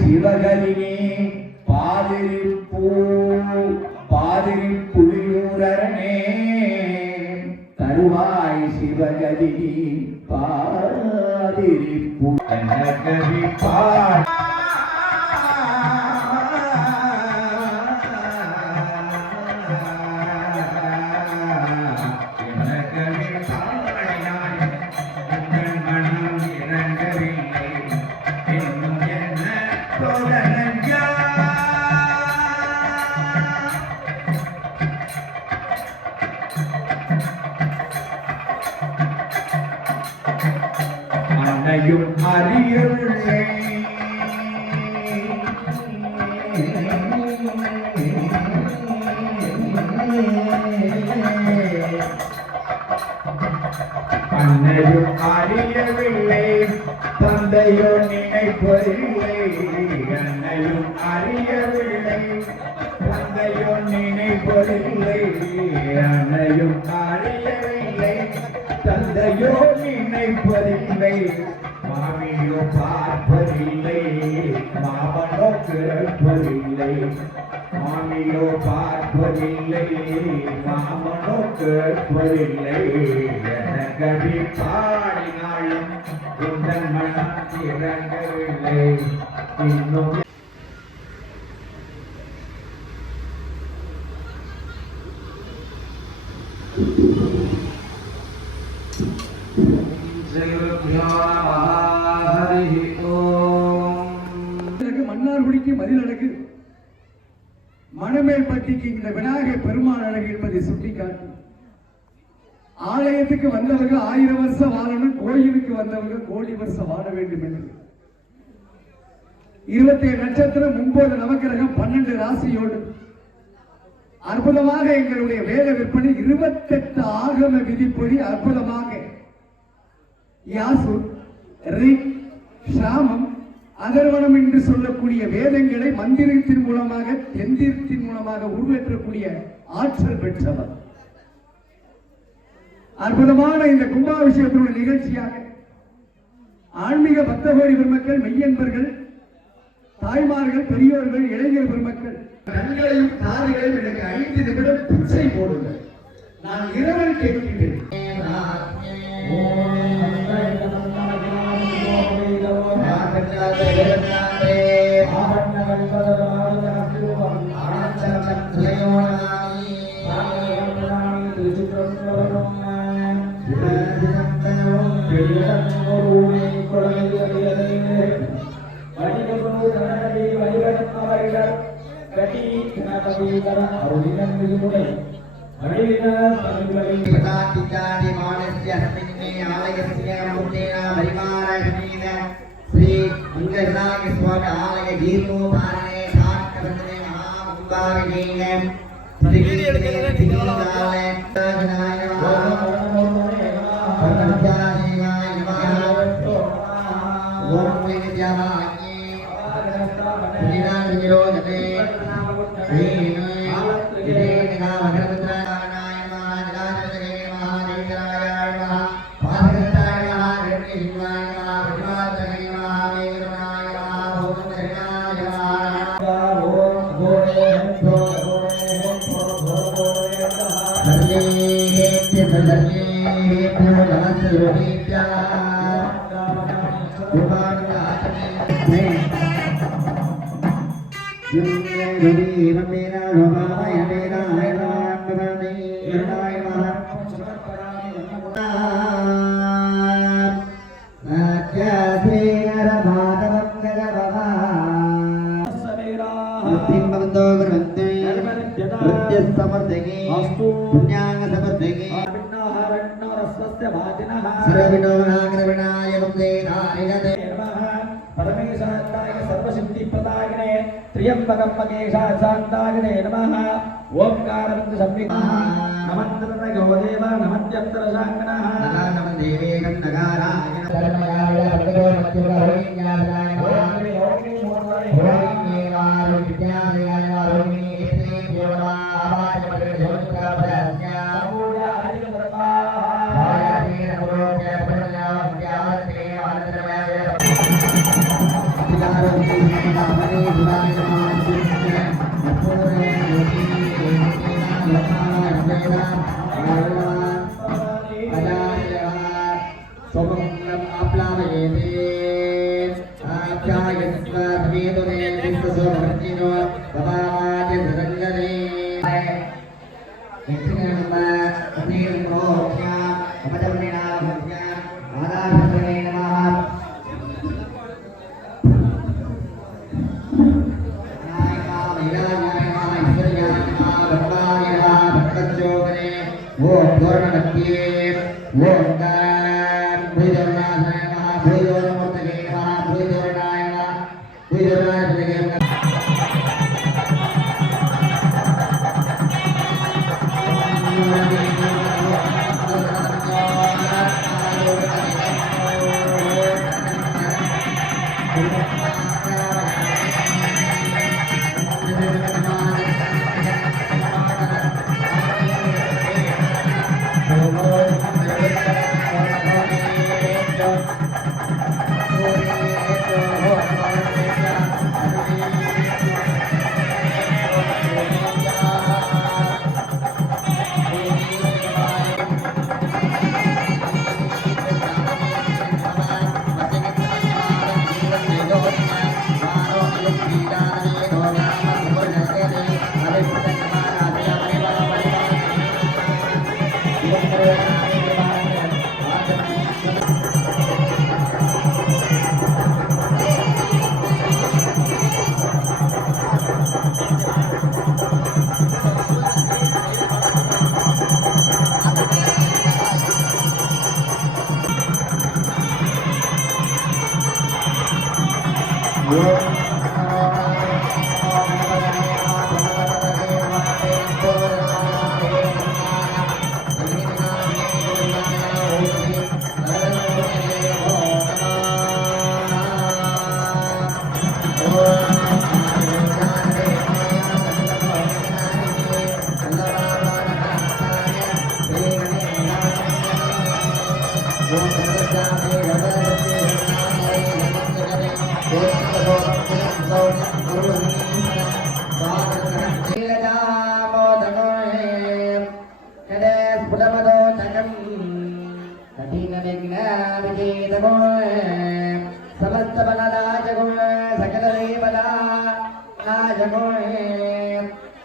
சிவகலினே பாதிரி புலியூரனே தருவாய் சிவகலினி பாதிரி புலகவி பாட அன்னையும் அறியவில்லை அன்னையும் அறியவில்லை தந்தையோ நினைப்பதில்லை அன்னையும் அறியவில்லை தந்தையோ நினைப்பதில்லை அன்னையும் அறியவில்லை தந்தையோ நினைப்பதில்லை மாமியோ பார்ப்பதில்லை மாமனோ கேட்பதில்லை மாமியோ பார்ப்பதில்லை மாமனோ கேட்பதில்லை என கவி பாடினாலும் இந்த மனம் இறங்கவில்லை இன்னும் மன்னார்குடிக்கு மதில் அழகு மணமேல்பட்டிக்கு இந்த விநாயகர் பெருமாள் அழகு என்பதை சுட்டிக்காட்டி ஆலயத்துக்கு வந்தவர்கள் 1000 வருஷம் வாழணும் கோயிலுக்கு வந்தவர்கள் கோடி வருஷம் வாழ வேண்டும் என்று 27 நட்சத்திரம் 9 நவக்கிரகம் 12 ராசியோடு அற்புதமாக எங்களுடைய வேத விற்பனை 28 ஆகம விதிப்படி அற்புதமாக யாசு ரிக் சாமம் அதர்வனம் என்று சொல்லக்கூடிய வேதங்களை மந்திரத்தின் மூலமாக தெந்திரத்தின் மூலமாக உருவேற்றக்கூடிய ஆற்றல் பெற்றவர். அற்புதமான இந்த கும்பாபிஷேகத்தினுடைய நிகழ்ச்சியாக ஆன்மீக பக்தகோடி பெருமக்கள் மெய்யன்பர்கள் தாய்மார்கள் பெரியோர்கள் இளைஞர் பெருமக்கள் கண்களையும் காதுகளையும் எனக்கு 5 நிமிடம் பிச்சை போடுங்கள். நான் இரவல் கேட்கின்றேன். परमेशान्ताय सर्वसिद्धिप्रदायिने त्र्यम्बकं महेशान्ताय नमः ओंकारं सम्यक् नमन्त्रयो देव नमत्यन्तरशाङ्गनः नमः देवे गन्धकाराय धर्मयाय भगवतो मत्युरहरिण्याय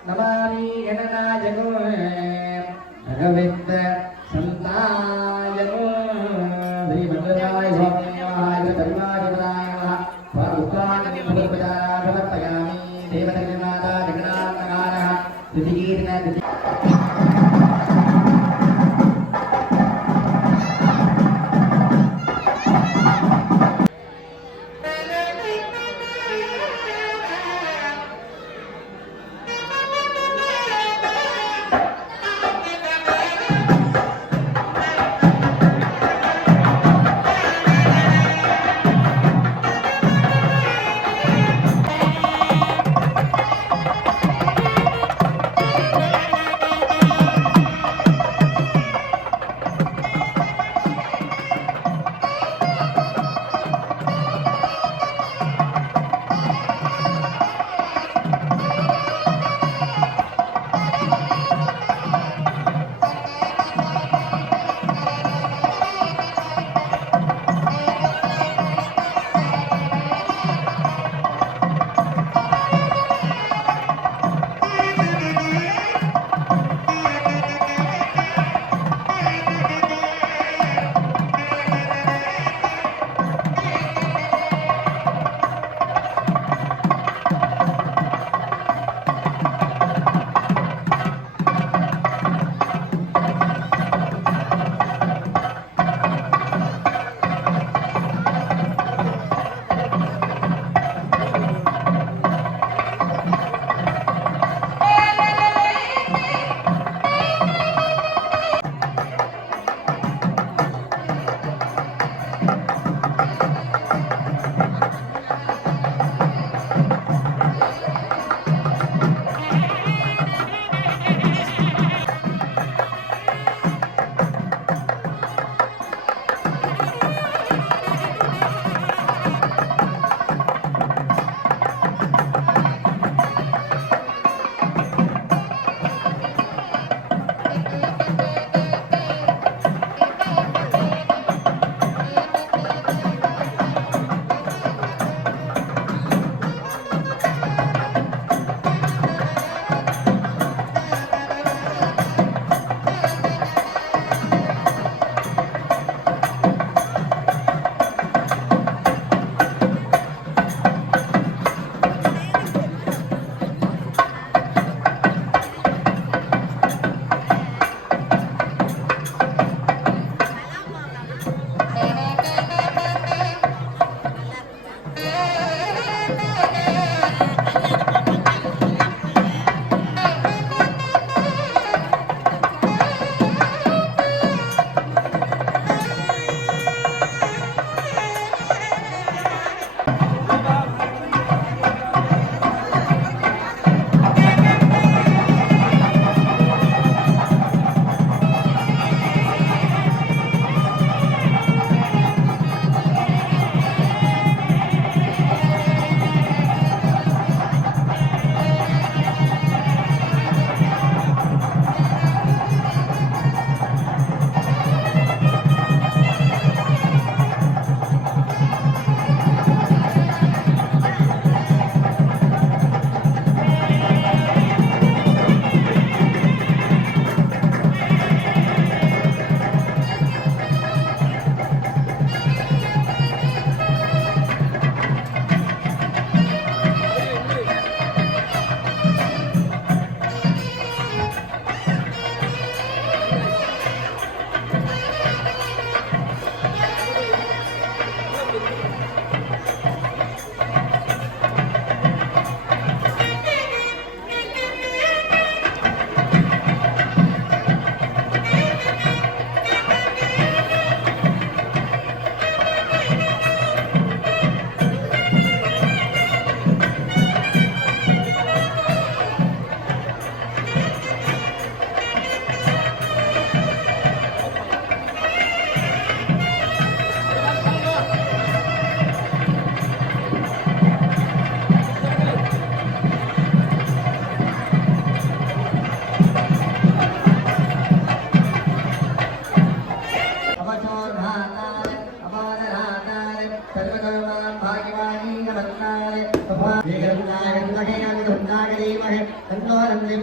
नमामि गणनायको भगवत् संतायको श्रीभद्राय स्वामिनाय परिवारपदाय नमः स्वास्थानि भूपदाय समर्पयामि देवतर्माता जगन्नाथकारः तुतिकीर्तन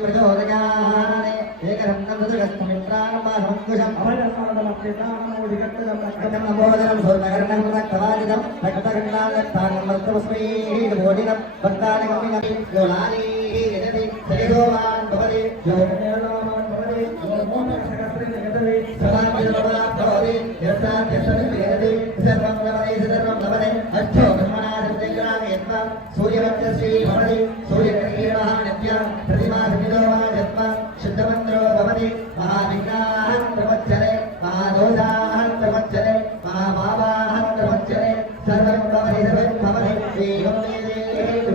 प्रचोदयात् एकरत्नं दुर्गस्तमित्राणं बाहुङ्कुशम् अमरनामलप्यतामोदिकत्तदं नमोदरं सुवर्णकर्णं रक्तवादिनं रक्तकण्डालक्तानं मर्तमस्मैः बोधिनं भक्तानिकमिनं योलानि यजति तेजोवान् भवति योगमेवान् भवति योगोपसहस्रे जगति सदामिदोपलात् भवति यस्तात् यस्मिन् यजति सर्वं लभते अष्टो ब्रह्मणादिग्रामे यत्वा सूर्यवत्यश्री भवति सूर्यकिरणः नित्यं प्रतिमाभिदो वा जत्वा शुद्धमन्त्रो भवति महाविघ्नाः प्रवच्चने महादोषाः प्रवच्चने महाभावाः प्रवच्चने सर्वं भवति एवं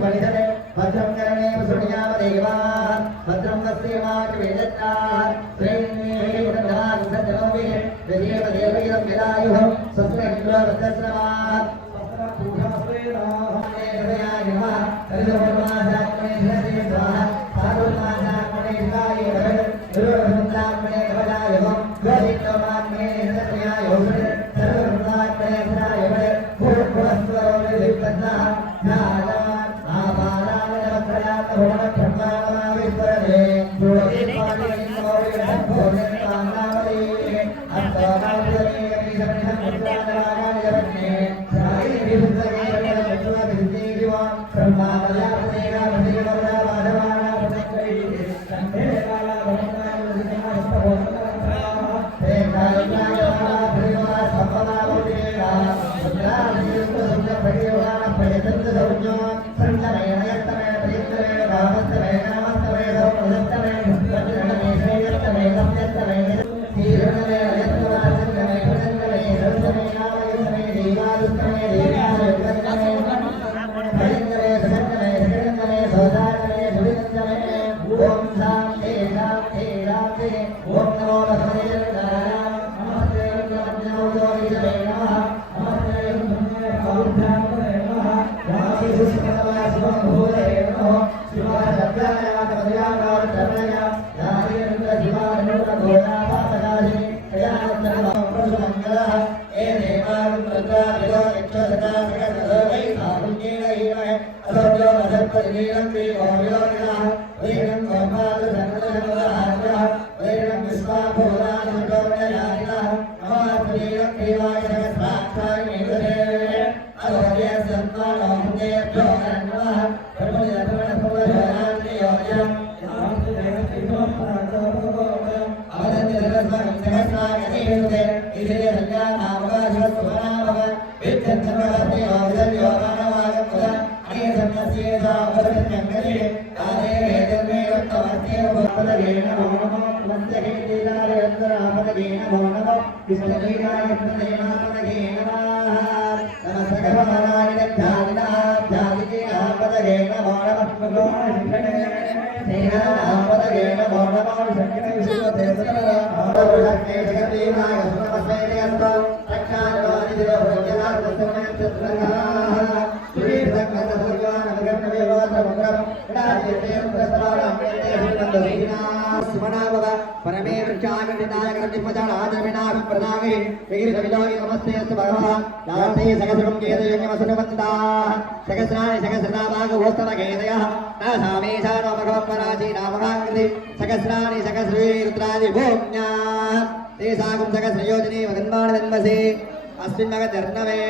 वेदे भद्रं करणे सुनियामदेवाः भद्रं वस्येमाकवेदत्ताः श्रेणीः सज्जनोभिः देवदेवैरं यदायुः स्वस्तिन्द्रो वृद्धश्रवाः परमे वृक्षागतिदायकर्तिपदानादरविनाः प्रदागे विगिरितविलोके नमस्तेऽस्तु भगवः दाते सकसरं केतयज्ञमसुनवन्ताः सकस्राणि सहस्रनाभागोस्तमकेतयः नासामेषानो भगवत्पराची नामकाङ्कृति सकस्राणि सहस्रवी रुद्रादि भूम्याः तेषागुं सहस्रयोजने वदन्माण वन्मसे अस्मिन् मगधर्णवे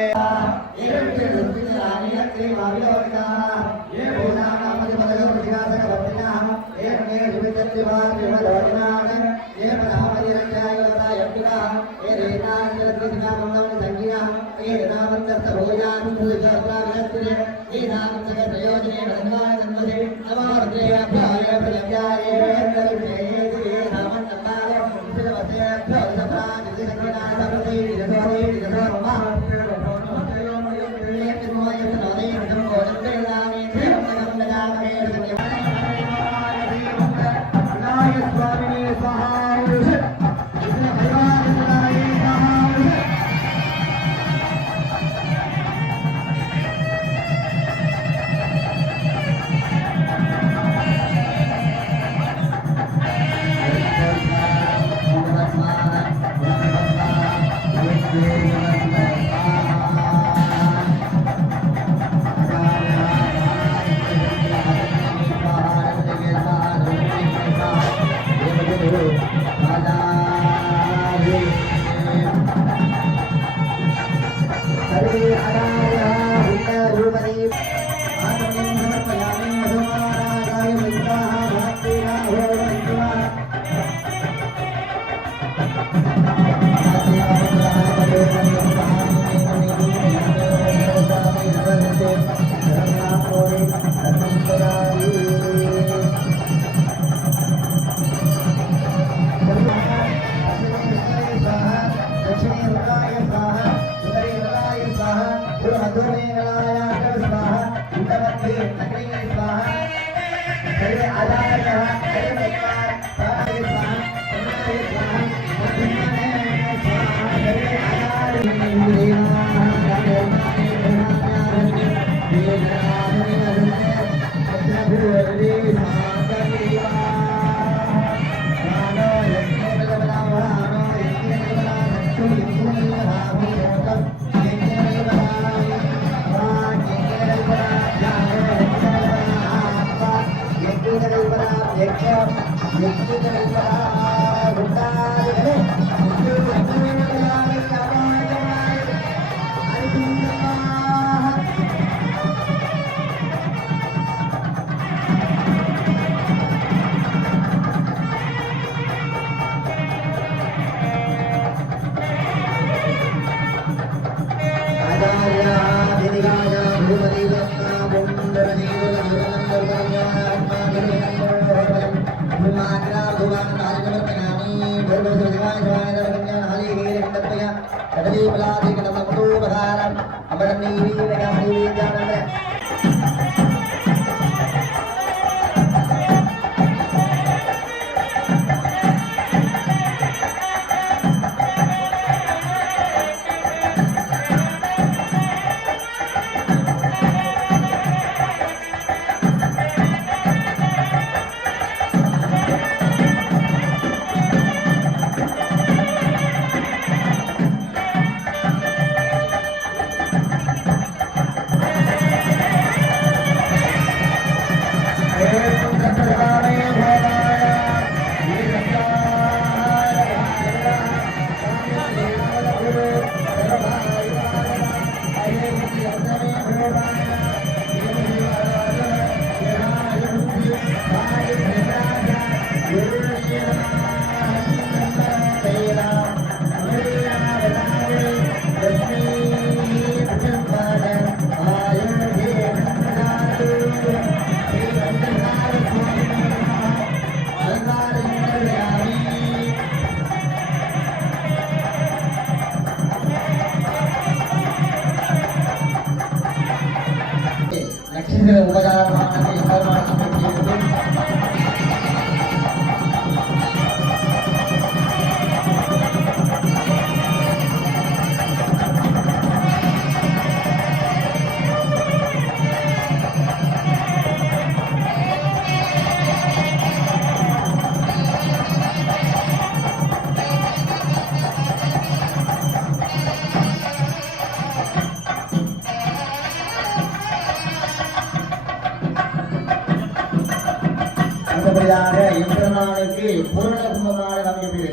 எம்பெருமானுக்கு பூரண கும்பமாக அமைக்கக்கூடிய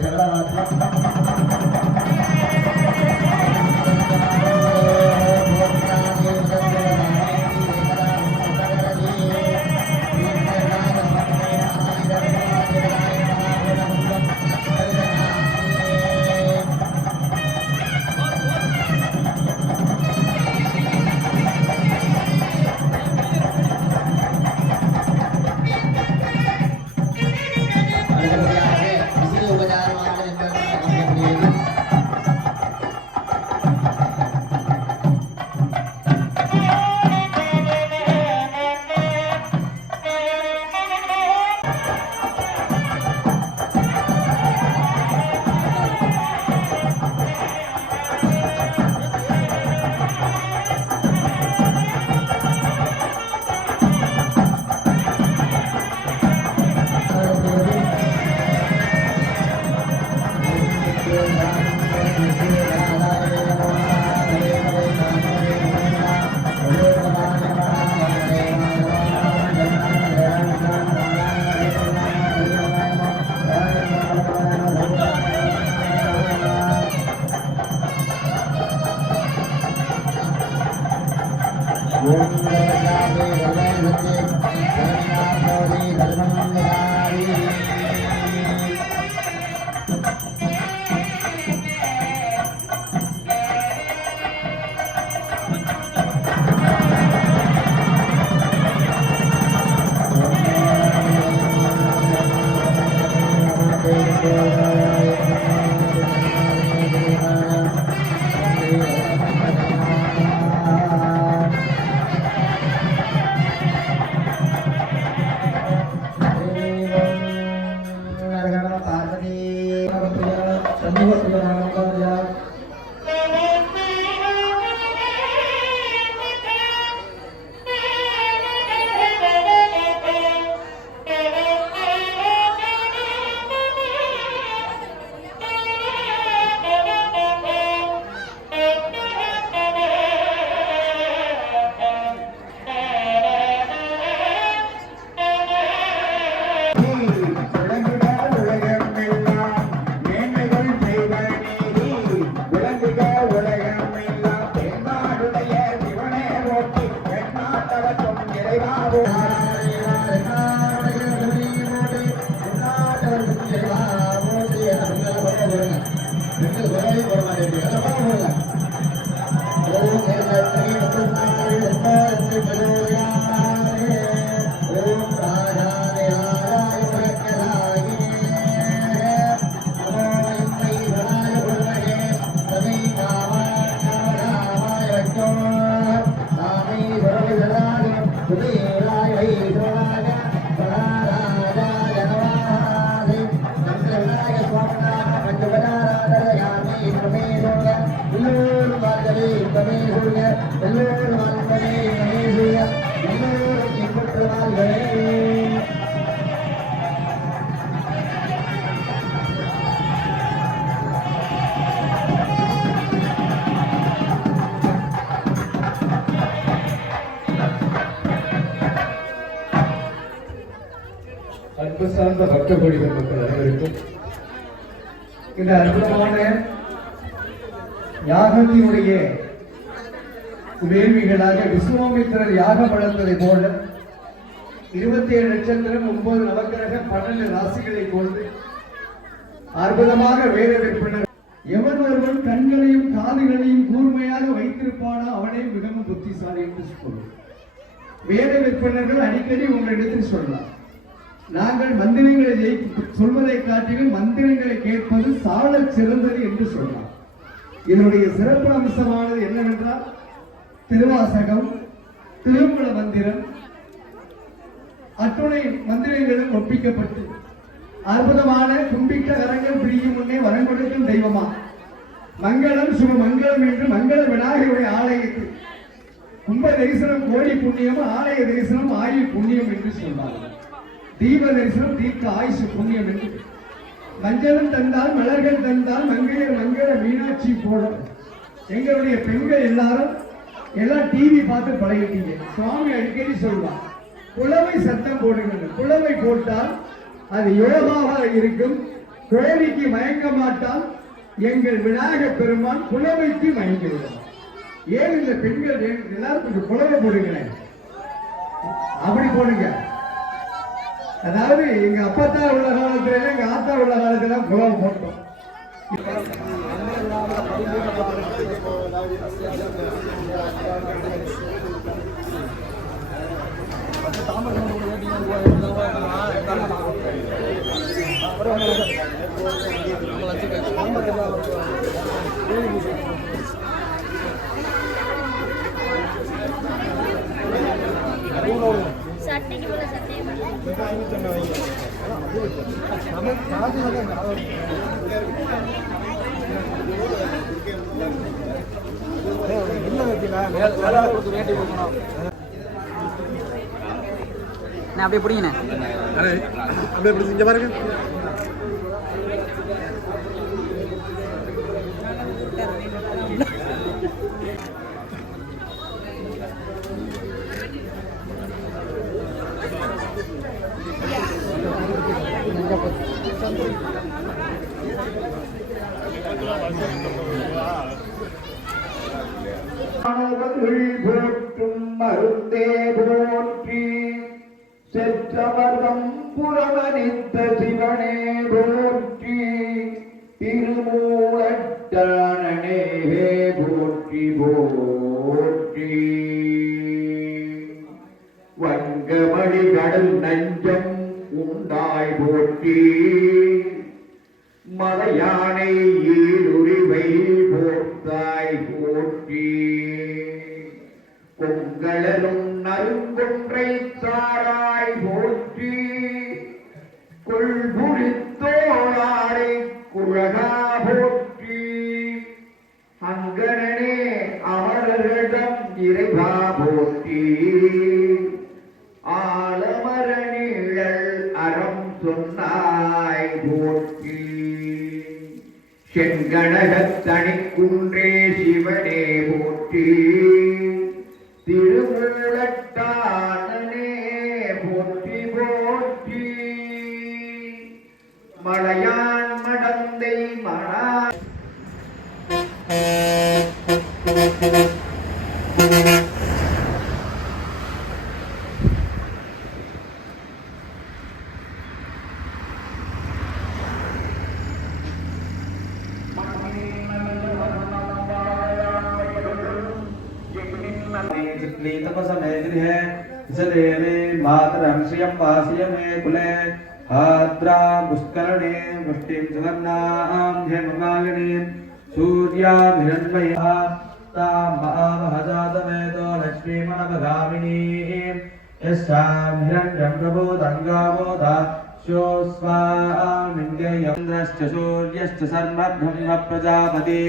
பெண்கள் வரவே போட மாட்டேங்குது. அதை பார்க்க போடல. ஓம் ஏகத்தை முத்துமாள் எம்மாத்து பெருயாரே. ஓம் ராஜாவே ஆராய் உரைக்கலாயினே. நமோ எம்மை வராய குருவரே. சதை காமாய வச்சோ. சாமி சுரவி சதாது சுதீராய் வை சுராஜ சராராஜாய நமாதி. நந்த விநாயக சுவாமிநாத பஞ்சபதாராதயாமி பிரமே சூழ. எல்லோரும் வாழ்கவே இன்பமே சூழ. எல்லோரும் வாழ்வதே இன்பமே சூழ. எல்லோரும் இன்புற்று வாழ்கவே. அன்பு சார்ந்த பக்த கோடிகள் மக்கள் அனைவருக்கும் இந்த அற்புதமான யாகத்தினுடைய வேள்விகளாக விஸ்வாமித்திரர் யாகம் வளர்ந்ததை போல 27 நட்சத்திரம் 9 நவக்கிரகம் 12 ராசிகளை கொண்டு அற்புதமாக வேத விற்பனர் எவன் ஒருவன் கண்களையும் காதுகளையும் கூர்மையாக வைத்திருப்பானோ அவனே மிகவும் புத்திசாலி என்று சொல்லும். வேத விற்பனர்கள் அடிக்கடி உங்களிடத்தில் சொல்லலாம், நாங்கள் மந்திரங்களை சொல்வதை காட்டிலும் மந்திரங்களை கேட்பது சாலச் சிறந்தது என்று சொல்லலாம். இதனுடைய சிறப்பு அம்சமானது என்னவென்றால் திருவாசகம், திருமூல மந்திரம், அத்துணை மந்திரங்களும் ஒப்பிக்கப்பட்டு அற்புதமான கும்பிட்ட கரங்கள் பிரியும் முன்னே வரம் கொடுக்கும் தெய்வமா மங்களம் சுப மங்களம் என்று மங்கள விநாயகருடைய ஆலயத்தில் கும்ப தரிசனம் கோடி புண்ணியம், ஆலய தரிசனம் ஆயுள் புண்ணியம் என்று சொல்வார்கள். தீப தரிசனம் தீர்க்க ஆயுசு புண்ணியம் என்று. மஞ்சளும் தந்தால் மலர்கள் தந்தால் மங்கையர் மங்கள மீனாட்சி போல. எங்களுடைய பெண்கள் எல்லாரும் எல்லாம் டிவி பார்த்து பழகிட்டீங்க. சுவாமி அடிக்கடி சொல்வார், குளவை சத்தம் போடுங்க. குளவை போட்டால் அது யோகாவாக இருக்கும். கோழிக்கு மயங்க மாட்டால் எங்கள் விநாயகர் பெருமான் குளவைக்கு மயங்கி விடுவார். ஏன் இந்த பெண்கள் எல்லாரும் கொஞ்சம் குளவை போடுங்களேன், அப்படி போடுங்க. அதாவது எங்க அப்பத்தா உள்ள காலத்துல எங்க ஆத்தா உள்ள காலத்துல குளம் போட்டோம். சட்டைக்கு போல சட்டையை அப்படியே பிடிங்கண்ணே, அப்படியே பிடிச்சி இங்கே பாருங்க. போற்றும் மருந்தே போற்றி, செற்றவர்தம் புறவனித்த சிவனே போற்றி, திருமூலட்டானனே போற்றி போற்றி. வங்கமணி கடல் நஞ்சம் உண்டாய் போற்றி, மலையானை ஈருரிவை போர்த்தாய் போற்றி. கொங்கலரும் நறுங்கொன்றை சாராய் போற்றி, கொள்புழித்தோளாரை குழகா போற்றி. அங்கனே அமரரிடம் இறைவா போற்றி, ஆலமர நீழல் அறம் சொன்னாய் போற்றி. செங்கடகத்தனி குன்றே சிவனே போற்றி, திருமூலட்டானனே போற்றி போற்றி. மலையான் மடந்தை மணா மணி पुत्री तपसमे गृहे देवे मातरं श्रियं वासिय मे कुले आद्रा पुष्करणे पुष्टिं सुवर्णां हेममालिनीं सूर्याभिरन्मयः तामहजातवेदो लक्ष्मीमनभगामिनीं यस्यां हिरण्यं प्रबोधङ्गामोदा श्योस्वामिन्द्रश्च सूर्यश्च सर्वब्रह्म प्रजापति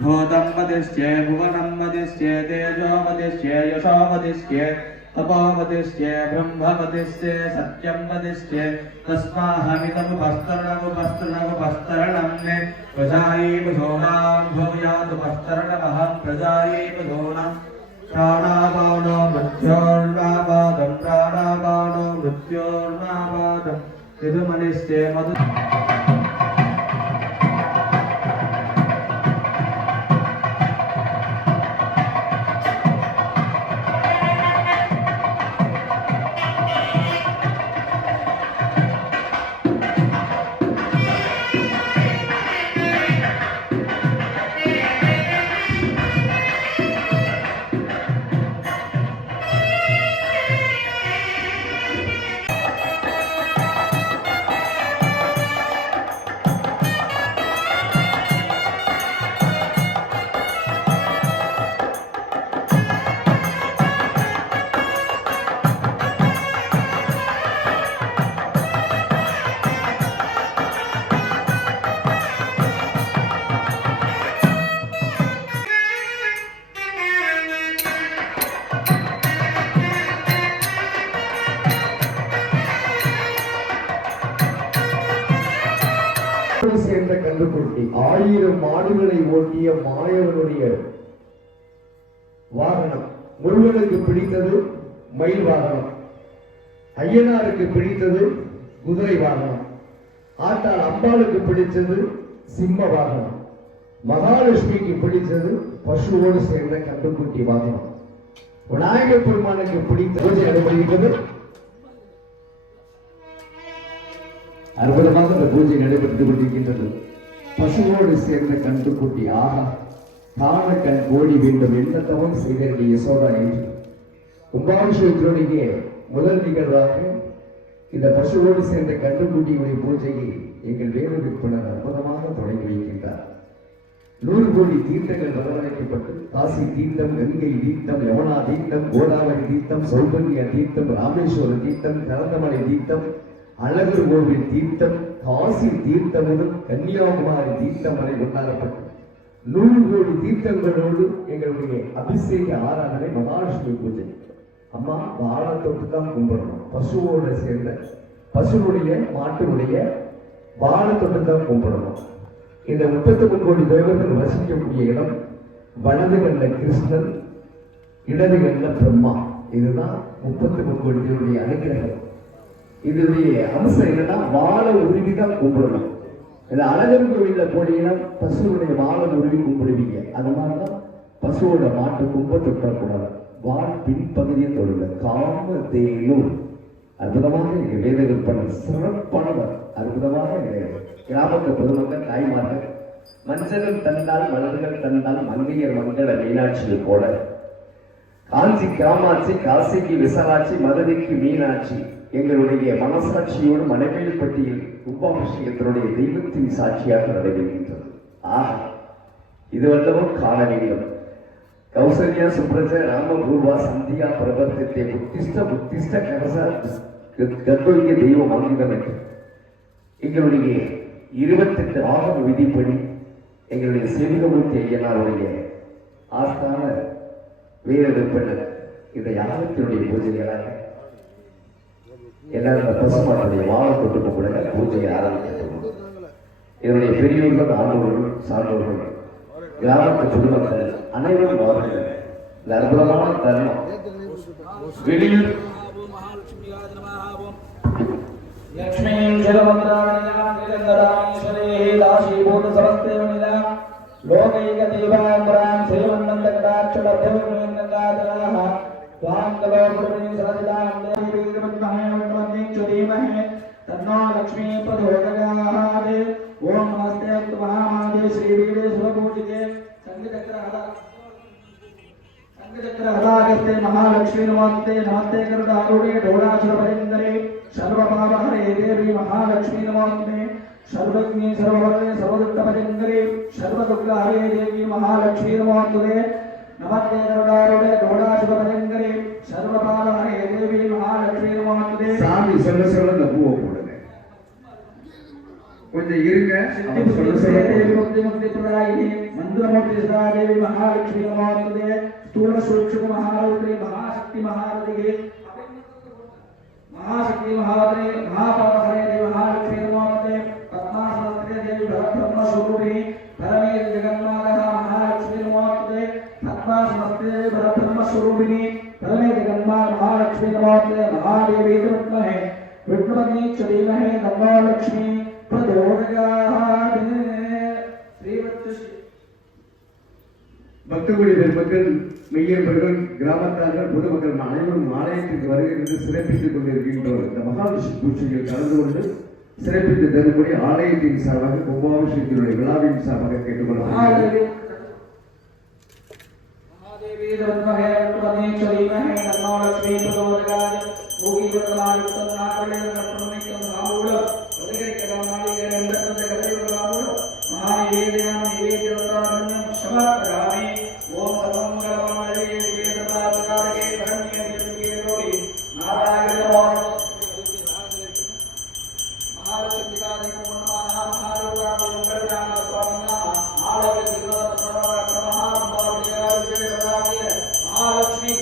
भूतं वदिष्ये भुवनं वदिष्ये तेजो वदिष्ये यशो वदिष्ये तपो वदिष्ये ब्रह्म वदिष्ये सत्यं वदिष्ये तस्माहमिदमुपस्तरणमुपस्तरणमुपस्तरणं मे प्रजायैव धूनां भूयादुपस्तरणमहं प्रजायैव धूनां प्राणापानो मृत्योर्नापादं प्राणापानो मृत्योर्नापादं यदुमनिष्ये मधु சேர்ந்த கன்றுக்குட்டி 1000 மாடுகளை ஓட்டிய மாயவனுடைய வாகனம். முருகனுக்கு பிடித்தது மயில் வாகனம், ஐயனாருக்கு பிடித்தது குதிரை வாகனம், ஆட்டாள் அம்பாளுக்கு பிடித்தது சிம்ம வாகனம், மகாலட்சுமிக்கு பிடித்தது பசுவோடு சேர்ந்த கன்றுக்குட்டி வாகனம். விநாயகர் பெருமானுக்கு பிடித்த பூஜை நடைபெறுகிறது. அற்புதமாக இந்த பூஜை நடைபெற்றுக் கொண்டிருக்கின்றது. பசுவோடு சேர்ந்த கன்றுக்குட்டி ஆகா தான கண் கோடி வேண்டும் என்ன தவம் செய்தீர்கள் யசோதா என்று கும்பாபிஷேகத்தினுடைய முதல் நிகழ்வாக இந்த பசுவோடு சேர்ந்த கன்றுக்குட்டியுடைய பூஜையை எங்கள் வேத விற்பனர் அற்புதமாக தொடங்கி வைக்கின்றார். 100 கோடி தீர்த்தங்கள் வரவழைக்கப்பட்டு காசி தீர்த்தம், கங்கை தீர்த்தம், யமுனா தீர்த்தம், கோதாவரி தீர்த்தம், சௌகன்யா தீர்த்தம், ராமேஸ்வர தீர்த்தம், கரந்தமலை தீர்த்தம், அழகர் கோவில் தீர்த்தம், காசி தீர்த்தம் முதல் கன்னியாகுமரி தீர்த்தம் வரை கொண்டாடப்பட்டு 100 கோடி தீர்த்தங்களோடு எங்களுடைய அபிஷேக ஆராதனை மகாலட்சுமி பூஜை. அம்மா வாழை தொட்டு தான் கும்பிடணும். பசுவோட சேர்ந்த பசுனுடைய மாட்டுடைய வாழை தொட்டு தான் கும்பிடணும். இந்த 33 கோடி தேவர்கள் வசிக்கக்கூடிய இடம் வலது கண்ட கிருஷ்ணன், இடது கண்ட பிரம்மா. இதுதான் 33 கோடி தேவருடைய அனுகிரகம். இதனுடைய அம்சம் என்னன்னா வாழை உருவிதான் கும்பிடணும். இந்த அழகர் கோவில்ல போனீங்கன்னா பசுவுடைய வாழை உருவி கும்பிடுவீங்க. அது மாதிரிதான் பசுவோட மாட்டு கும்ப தொட்டக்கூடாது. வால் பின்பகுதியை தொடுங்க. காம தேனூர் அற்புதமாக இங்கே வேத விற்பனர் சிறப்பானவர். அற்புதமாக கிராமத்து பொதுமக்கள் தாய்மார்கள் மஞ்சள் தந்தால் மலர்கள் தந்தால் மங்கையர் மங்கள மீனாட்சியை போல காஞ்சி காமாட்சி, காசிக்கு விசாலாட்சி, மதுரைக்கு மீனாட்சி எங்களுடைய மனசாட்சியோடு மலைமேல்பட்டியில் கும்பாபிஷேகத்தினுடைய தெய்வத்தின் சாட்சியாக நடைபெறுகின்றது. ஆஹா, இது வல்லவும் காண வேண்டும். கௌசல்யா சுப்ரஜ ராமபூர்வா சந்தியா பிரபர்த்தத்தை புத்திஷ்ட கரச கர்ப்பவிய தெய்வம் அங்கிதம் என்று எங்களுடைய 28 ஆகம விதிப்படி எங்களுடைய செவிகமூர்த்தி ஐயனாருடைய ஆஸ்தான வேத விற்பனர் இந்த யாகத்தினுடைய பூஜைகளாக எல்லாரும் பசுமாட்டுடைய வாழை தொட்டு கூட பூஜையை ஆரம்பிக்கப்படும். இதனுடைய பெரியோர்கள், ஆண்டோர்கள், சான்றோர்கள், கிராமத்து பொதுமக்கள் அனைவரும் வாருங்கள். இந்த அற்புதமான தருணம் வெளியில் லக்ஷ்மீம் ஜலமந்திராணியாம் நிரந்தராமீஸ்வரேஹ தாசீபூத சமஸ்தேவனிதாம் லோகைக தேவாம்பராம் ஸ்ரீமன்னந்த கடாட்சலப்தவர்மேன் கங்காதராஹ त्वां कलोपुरमणि सदां देवी विद्महे धीमहि तन्नो लक्ष्मी प्रचोदयात्। ओम नमस्ते महामादे श्री वीरे शुभपूजिते संगचक्र हलाक नमस्ते महालक्ष्मी नमस्ते नमस्ते गरुडारूढे ढोलासुरभयङ्करे सर्वपापहरे देवी महालक्ष्मी नमस्ते सर्वज्ञे सर्ववरदे सर्वदुष्टभयङ्करे सर्वदुःखहरे देवी महालक्ष्मी नमस्ते नमस्ते गरुडारूढे ढोलासुरभयङ्करे सर्वपापहरे देवी महालक्ष्मी नमस्ते சாமி சொல்ல சொல்ல இந்த பூவை போடுங்க. கொஞ்சம் இருங்க. அவங்க சொல்ல சொல்ல देवी போடுங்க. मुक्ति मुक्ति प्रदायिनी मंत्रमूर्ति सदा देवी महालक्ष्मी नमस्ते स्थूल सूक्ष्म महारुद्री महाशक्ति महारथी महाशक्ति महावदे महापावहरे देवी महालक्ष्मी नमस्ते पद्मासनस्ते देवी भरब्रह्म स्वरूपिणी परमेश जगन्माता महालक्ष्मी नमस्ते पद्मासनस्ते देवी भरब्रह्म स्वरूपिणी परमेश जगन्माता महालक्ष्मी नमस्ते महादेवी विद्महे विष्णुपत्नी च धीमहि तन्नो लक्ष्मी प्रचोदयात् பக்தகுடி பெருமக்கள் மெய்யன்பர்கள் கிராமத்தார்கள் பொதுமக்கள் அனைவரும் ஆலயத்திற்கு வருகிறது சிறப்பித்துக் கொண்டிருக்கின்றோம். இந்த மகாவிஷ்ணு பூஜையில் கலந்து கொண்டு சிறப்பித்து தரும்படி ஆலயத்தின் சார்பாக கும்பாபிஷேகத்தினுடைய விழாவின் சார்பாக கேட்டுக்கொள்கிறோம். महादेवी धन्वहे विष्णुपत्नी च धीमहि तन्नो लक्ष्मी प्रचोदयात् भोगी वर्तमानयुक्तं नागले नर्पणमितं रामूल उदयकरं नालिकेरं दत्तजगदेव रामूल महानिवेदनं निवेद्यवतारण्यं क्षमाकरामि ओम सर्वमङ्गलमङ्गले वेदपादकालके शरण्ये त्र्यम्बके गौरी नारायणे महालक्ष्मीकादि नमो नमः महादेवाय मंगलदान स्वामिनः आलय महालक्ष्मी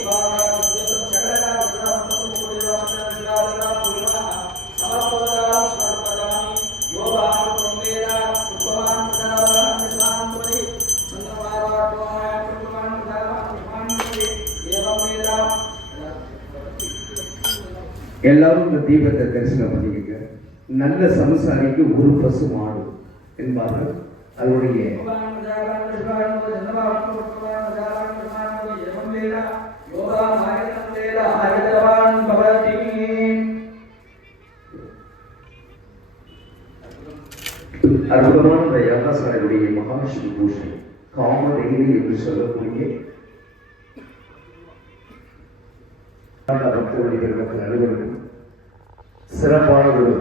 எல்லாரும் இந்த தீபத்தை தரிசனம் பண்ணிக்கங்க. நல்ல சம்சாரிக்கு ஒரு பசு மாடு என்பார்கள். அதனுடைய அற்புதமான இந்த யாகாசாரியுடைய மகாவிஷ்ணு பூஜை காமதேவி என்று சொல்லக்கூடிய பக்தர்களுடைய பெருமக்கள் அனைவருக்கும் சிறப்பான ஒரு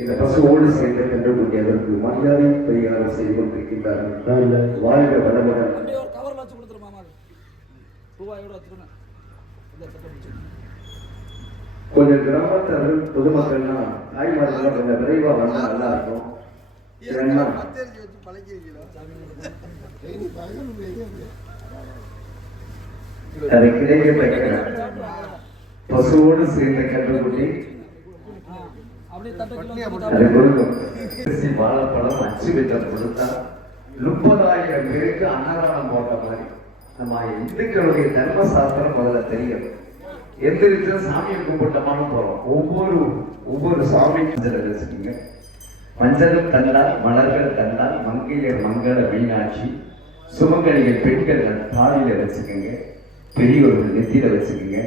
இந்த பசுவோடு சேர்ந்த கண்டுபிடி அதற்கு மரியாதை பரிகாரம் செய்து கொண்டிருக்கின்றார்கள். வாழ்க வளமுடன். கொஞ்சம் கிராமத்தார்கள் பொதுமக்கள்லாம் தாய்மார்கள் கொஞ்சம் விரைவா வந்தா நல்லா இருக்கும். ஏன்னா அது கிடைக்கல பசுவோடு சேர்ந்த கண்டுபிடி அது கொடுக்கும். வாழைப்பழம் அச்சு வெத்தம் கொடுத்தா 30,000 பேருக்கு அன்னதானம் போட்ட மாதிரி நம்ம இந்துக்களுடைய தர்ம சாஸ்திரம் முதல்ல தெரியும். எந்திரிச்சு சாமியை கும்பிட்டமான போறோம். ஒவ்வொரு சாமி மஞ்சள் வச்சுக்கோங்க. மஞ்சள் தந்தால் மலர்கள் தந்தால் மங்கையர் மங்கள மீனாட்சி சுமங்கலிகள் பெண்கள் தாலியில வச்சுக்கோங்க. பெரியவர்கள் நெத்தியில வச்சுக்கோங்க.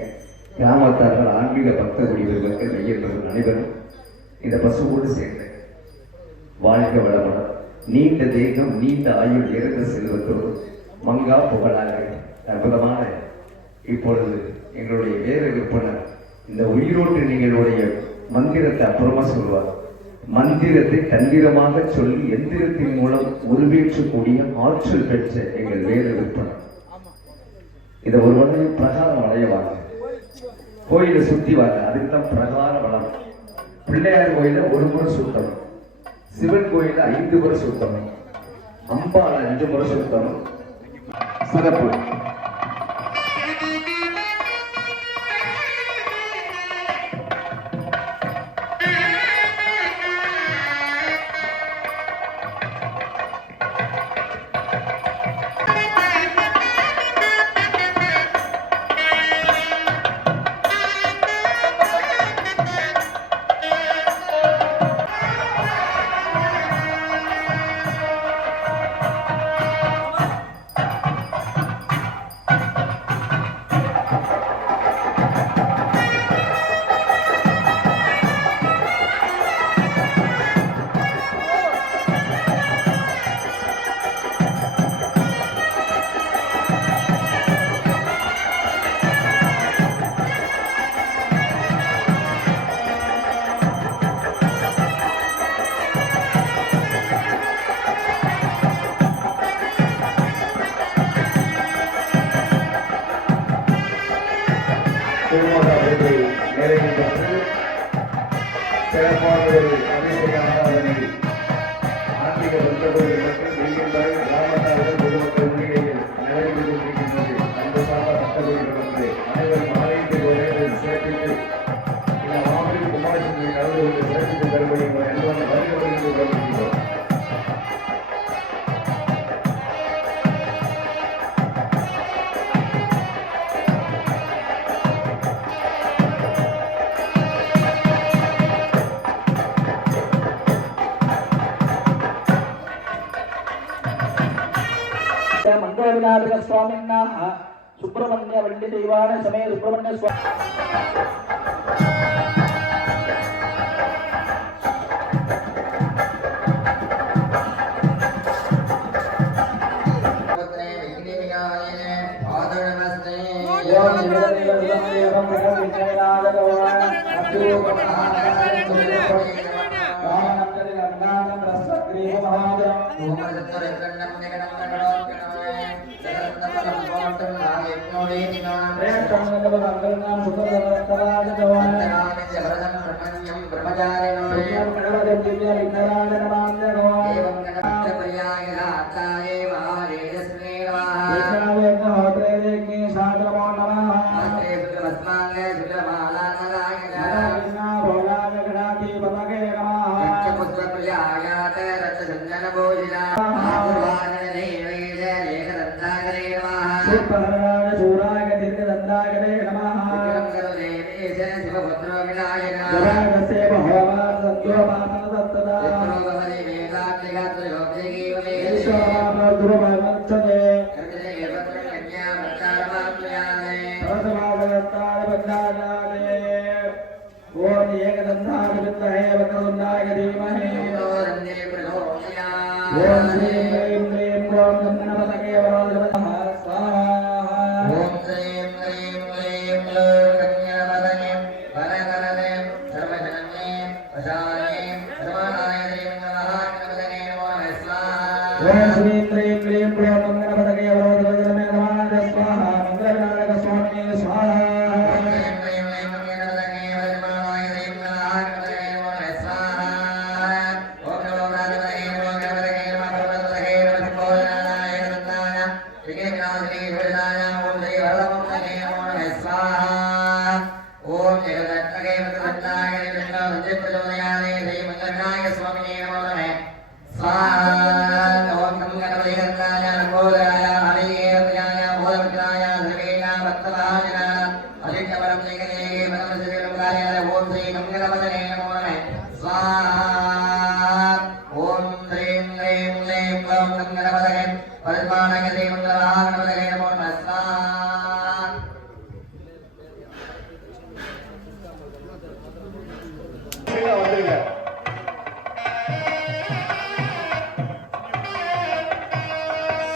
கிராமத்தார்கள் ஆன்மீக பக்த குடிவர்கள் மெய்யர்கள் அனைவரும் இந்த பசுவோடு சேர்ந்த வாழ்க வளமுடன் நீண்ட தேகம் நீண்ட ஆயுள் இறந்த செல்வத்தோடு மங்கா புகழாக அற்புதமான இப்பொழுது எங்களுடைய வேற விற்பனர் இந்த உயிரோட்டு நிகழ்வுடைய மந்திரத்தை அப்புறமா சொல்வார். மந்திரத்தை தந்திரமாக சொல்லி எந்திரத்தின் மூலம் உருவேற்றக்கூடிய ஆற்றல் பெற்ற எங்கள் வேற விற்பனர் இதை ஒரு வகை பிரகாரம் அடையவாங்க. கோயிலை சுத்தி வாங்க. அதுக்குதான் பிரகார வளம். பிள்ளையார் கோயில ஒரு முறை சுத்தணும். சிவன் கோயில 5 முறை சுத்தணும். அம்பாளை 5 முறை சுத்தணும். சிறப்பு. ಮಂಗಳವಿನಾಯಕ ಸ್ವಾಮಿನ ಸುಬ್ರಹ್ಮಣ್ಯ ವಳ್ಳಿ ದೈವಾನ ಸಮಯ ಸುಬ್ರಹ್ಮಣ್ಯ ಸ್ವಾಮಿ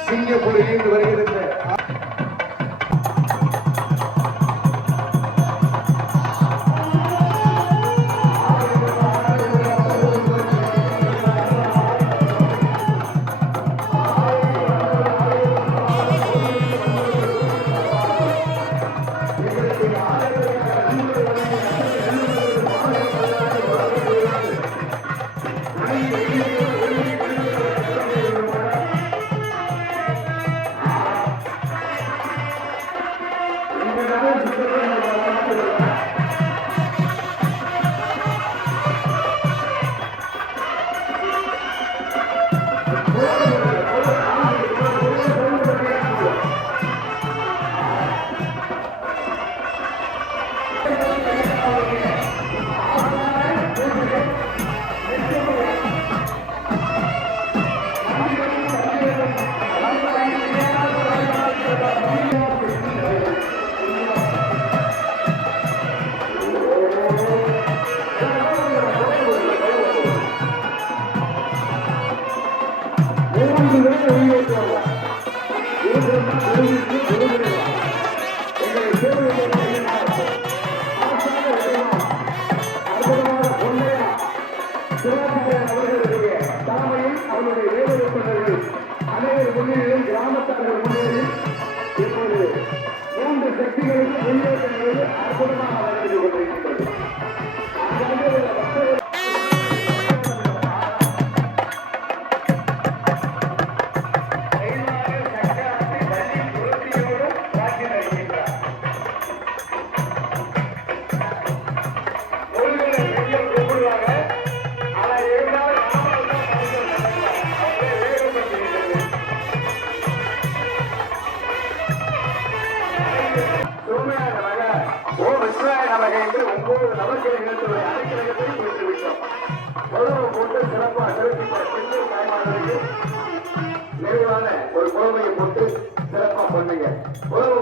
சிங்கப்பூரிலிருந்து வருகிறது கிராமத்தார்கள் முன்னேறி இப்போது 3 சக்திகளுக்கு முன்னேற்றம் அற்புதமாக நடந்து கொண்டிருக்கின்றது. நிகழ்ச்சிகளை அனைத்து பெற்றுவிட்டோம். உழவு போட்டு சிறப்பாக பெண்கள் தாய்மார்களுக்கு நிறைவான ஒரு குழந்தையை போட்டு சிறப்பா பண்ணுங்க. உழவு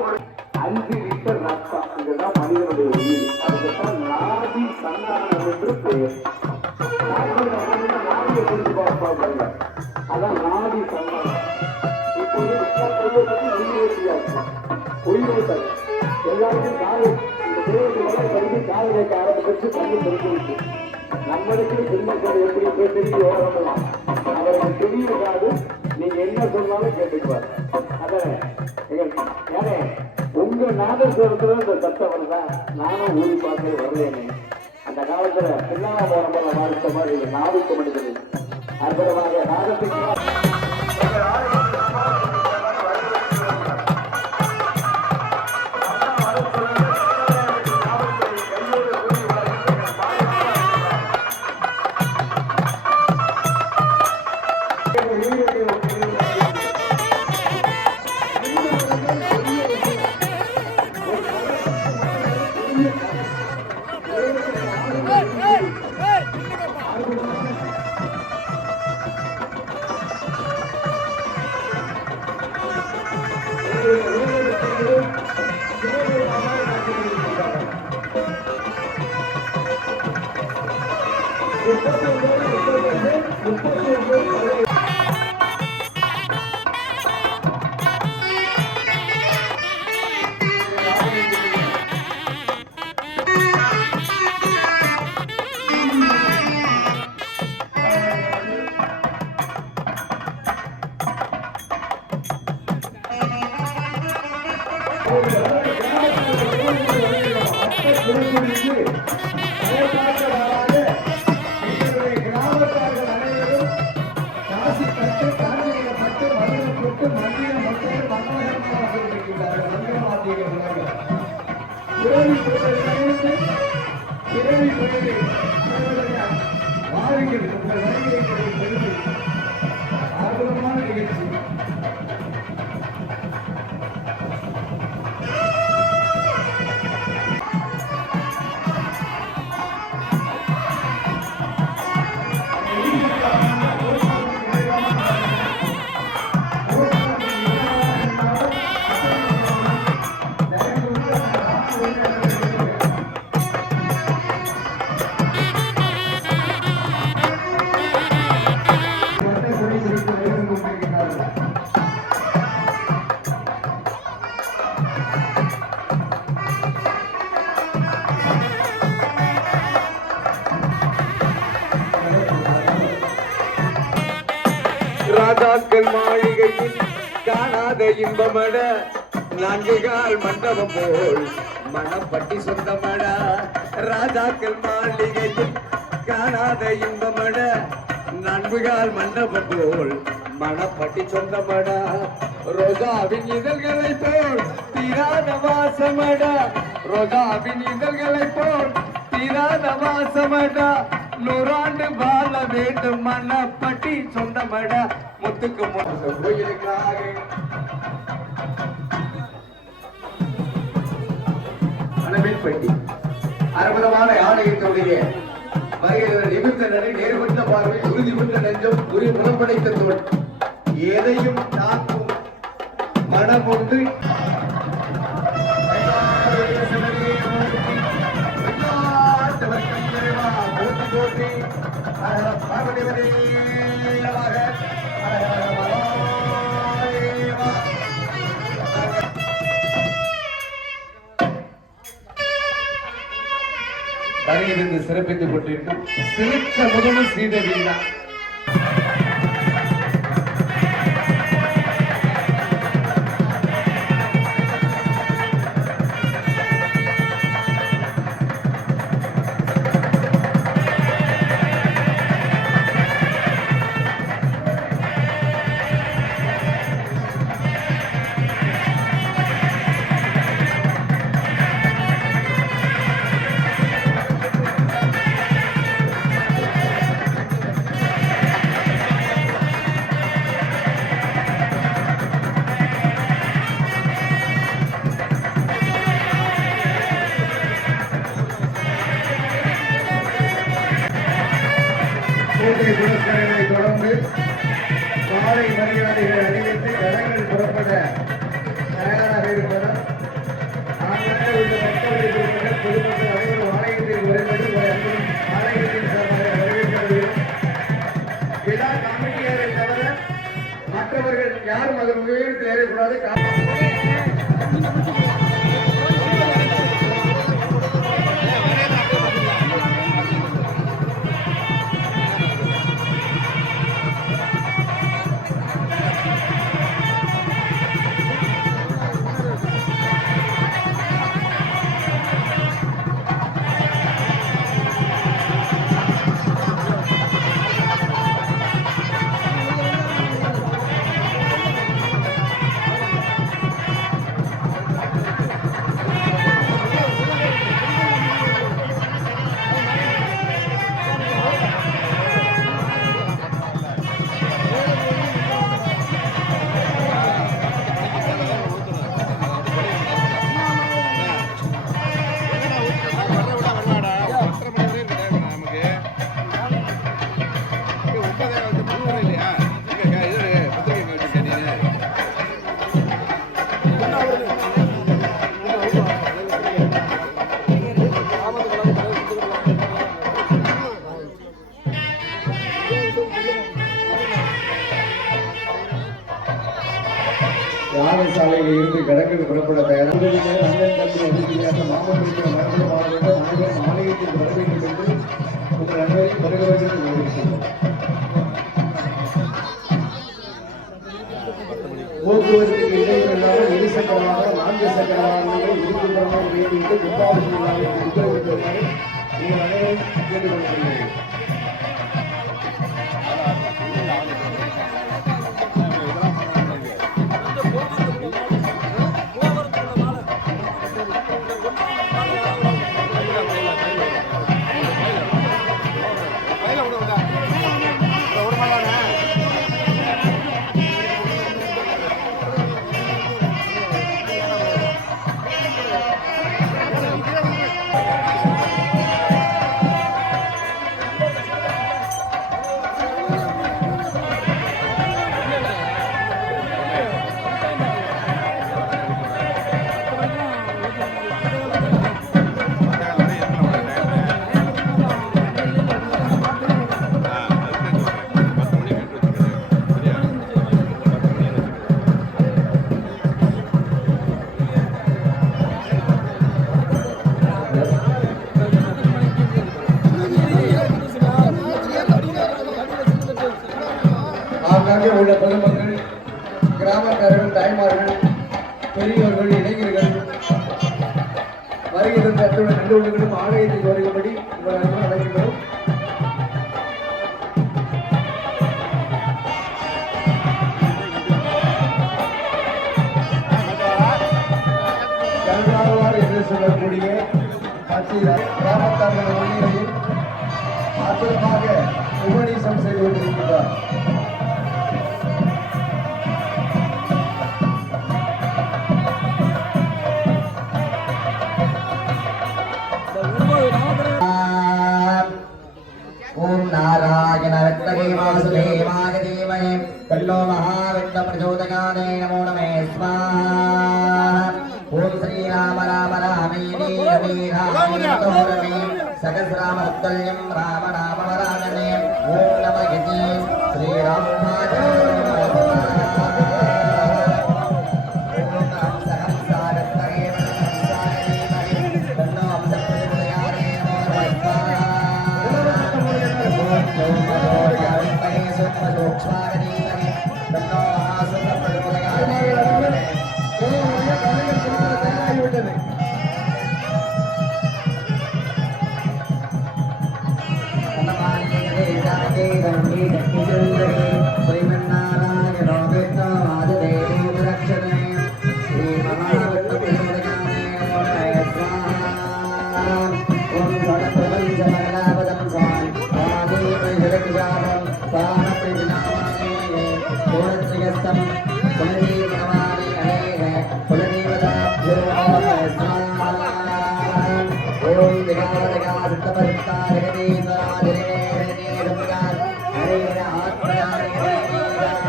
5 லிட்டர் ரத்தம், இதுதான் மனிதனுடைய உயிர். அதுக்குத்தான் நாடி சந்தானம் என்று பெயர். நாடியை குறித்து பார்ப்பாங்க, அதான் நாடி சந்தானம். இப்போது உயிரோட்டல் எல்லாருக்கும் காலை இந்த தேவத்தை கருதி காலை வைக்க ஆரம்பிச்சு தண்ணி தெரிஞ்சிருக்கு. நம்மளுக்கு பெண்மக்கள் எப்படி தெரிஞ்சு ஓரலாம், அவருக்கு தெரியாது. நீங்க என்ன சொன்னாலும் கேட்டுக்குவார். ஏனே உங்க நாதஸ்வரத்துல இந்த சத்தம் வருதா? நானும் ஊதி பார்த்து வரலேனே. அந்த காலத்துல பின்னாம போற வாழ்த்த மாதிரி நாவுக்கு மனிதது அற்புதமாக நாதத்துக்கு அற்புதமான நிகழ்ச்சி. ராஜாக்கள் மாளிகையில் காணாத இன்பமட, 4 கால் மண்டபம் போல் மணப்பட்டி சொந்தமட. ராஜாக்கள் மாளிகையில் காணாத இன்பமட, 4 கால் மண்டபம் போல் மணப்பட்டி சொந்தமட. ரோஜாவின் இதழ்களை போல் தீராத வாசமட, ரோஜாவின் இதழ்களை போல் தீராத வாசமட. 100 ஆண்டு வாழ வேண்டும் மணப்பட்டி சொந்தமட. முத்துக்கு முத்து கோயிலுக்காக மணமேல்பட்டி அற்புதமான ஆலயத்துடைய நிமித்த நடை, நேர்கொண்ட பார்வை, உறுதி கொண்ட நெஞ்சம், உரி புறப்படைத்த தோல், எதையும் தாக்கும் மனமுண்டு. வருகிறது சிறப்பித்துக் கொண்டிருக்கும் சிறுத்த முதலும் ஸ்ரீதேவியா. மாலை மரியாதைகளை அறிவித்து கரங்கள் புறப்பட தயாராக இருப்பதால் ஆங்காங்கே உள்ள பக்தர்களை குறிப்பிட்ட பொதுமக்கள் அனைவரும் ஆலயத்தில் வருவது ஆலயத்தின் சார்பாக வரவேற்கிறது. விழா கமிட்டியாரை தவிர மற்றவர்கள் யாரும் அதன் உபயோகத்தில் ஏறக்கூடாது. யாகசாலையில் இருந்து கடற்கரை புறப்பட தயாராக அண்ணன் தம்பி அதிர்ச்சியாக மாமல்லிக்க மரபு மாணவர்கள் அனைவரும் ஆலயத்தில் வர வேண்டும் என்று உங்கள் அனைவரையும் வருக வேண்டும் என்று விரும்புகிறேன். போக்குவரத்துக்கு இடையிலான இருசக்கர வாகனம் 4 சக்கர வாகனங்கள் இருபுறமாக நியமித்து முக்காவது விழாவில் உத்தரவிட்டுள்ளதை உங்கள் அனைவரும் கேட்டுக்கொள்கிறேன். ஆங்காங்கே உள்ள பொதுமக்கள், கிராமக்காரர்கள், தாய்மார்கள், பெரியவர்கள், இளைஞர்கள் வருகிற அத்துடன் நண்பர்களும் ஆலயத்தில் வரும்படி உங்கள் அனைவரும் அழைக்கின்றோம். கருணாவார் என்று சொல்லக்கூடிய கிராமத்தார்கள் முன்னிலையில் அற்புதமாக உபநீசம் செய்து கொண்டிருக்கிறார். ओम नारायण विद्महे वासुदेवाय धीमहि तन्नो महाविष्णु प्रचोदयात् नमो नमः स्वाहा ओम श्री राम राम रामेति रमे रामेतो रमे सहस्रामतुल्यं राम नाम वरानने ओम नमः यति श्री रामाय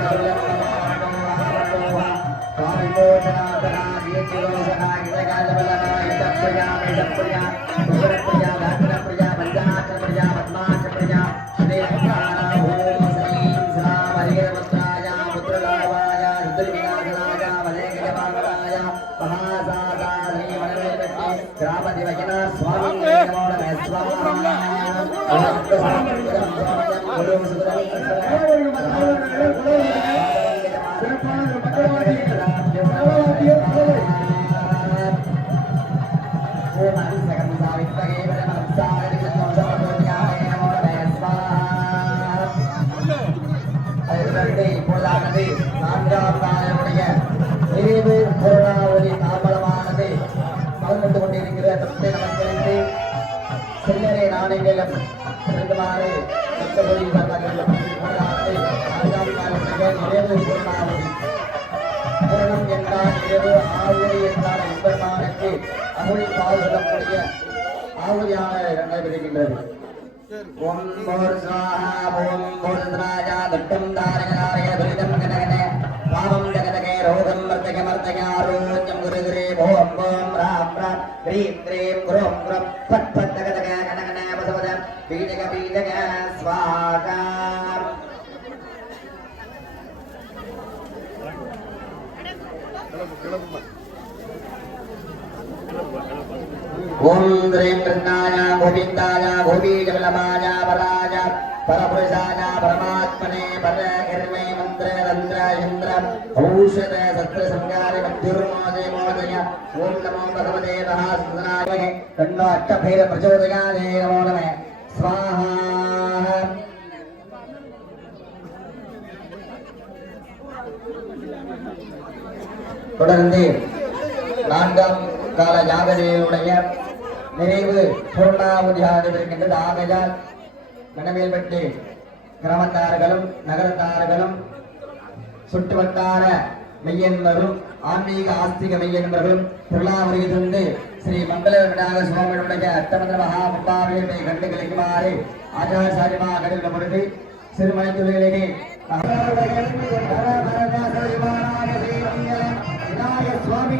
Hare நான்காம் நாளுடைய நிறைவு பூர்ணாவதி தாமதமானது கலந்து கொண்டிருக்கிற பக்த நமஸ்கரித்து சில்லறை நாணயங்களும் செலுத்துமாறு சட்டப்படி நான்காம் நாளுடைய நிறைவு பூர்ணாவதி பூரணம் என்றால் இரவு ஆவுதி என்றால் எம்பெருமானுக்கு அருள் பால் சொல்லக்கூடிய ஆவுதியாக நடைபெறுகின்றது. ஓம் போர் ஸ்வாஹா ஓம் போர்தராஜா தட்டம் தாரகநாரக துரிதம் கனகனே பாவம் ஜகதகே ரோகம் மர்த்தக மர்த்தக ஆரோக்கியம் குரு குரு ஓம் ஓம் ராம் ராம் க்ரீம் க்ரீம் குரும் குரும் பட் பட் ஜகதக கனகனே வசவத பீஜக பீஜக ஸ்வாஹா. ஓம் த்ரீம் கிருஷ்ணாய கோவிந்தாய கோபீஜவல்லபாய வராஜ பரபுருஷாய பரமாத்மனே பரகிர்மே மந்திர ரந்திர இந்திர ஔஷத சத்ர சங்காரி மத்யுர்மோதே மோதய ஓம் நமோ பகவதே மகாசுதனாய தன்னோ அட்டபைர பிரச்சோதயாதே நமோ நம ஸ்வாஹா. தொடர்ந்து நான்காம் கால யாகதையுடைய நிறைவு பூர்ணாவதியாக இருக்கின்றது. ஆகையால் மணமேல்பட்டு கிராமத்தார்களும் நகரத்தார்களும் சுற்றுவட்டார மெய்யன்பரும் ஆன்மீக ஆஸ்திக மெய்யன்பர்களும் திருவிழாவரியிலிருந்து ஸ்ரீ மங்கள விநாயக சுவாமியுடைய அட்டமந்திர மகா முப்பாவையை கண்டு கழிக்குமாறு ஆச்சாரியமாக கடித பொழுது சிறுமலை தொழிலே சுவாமி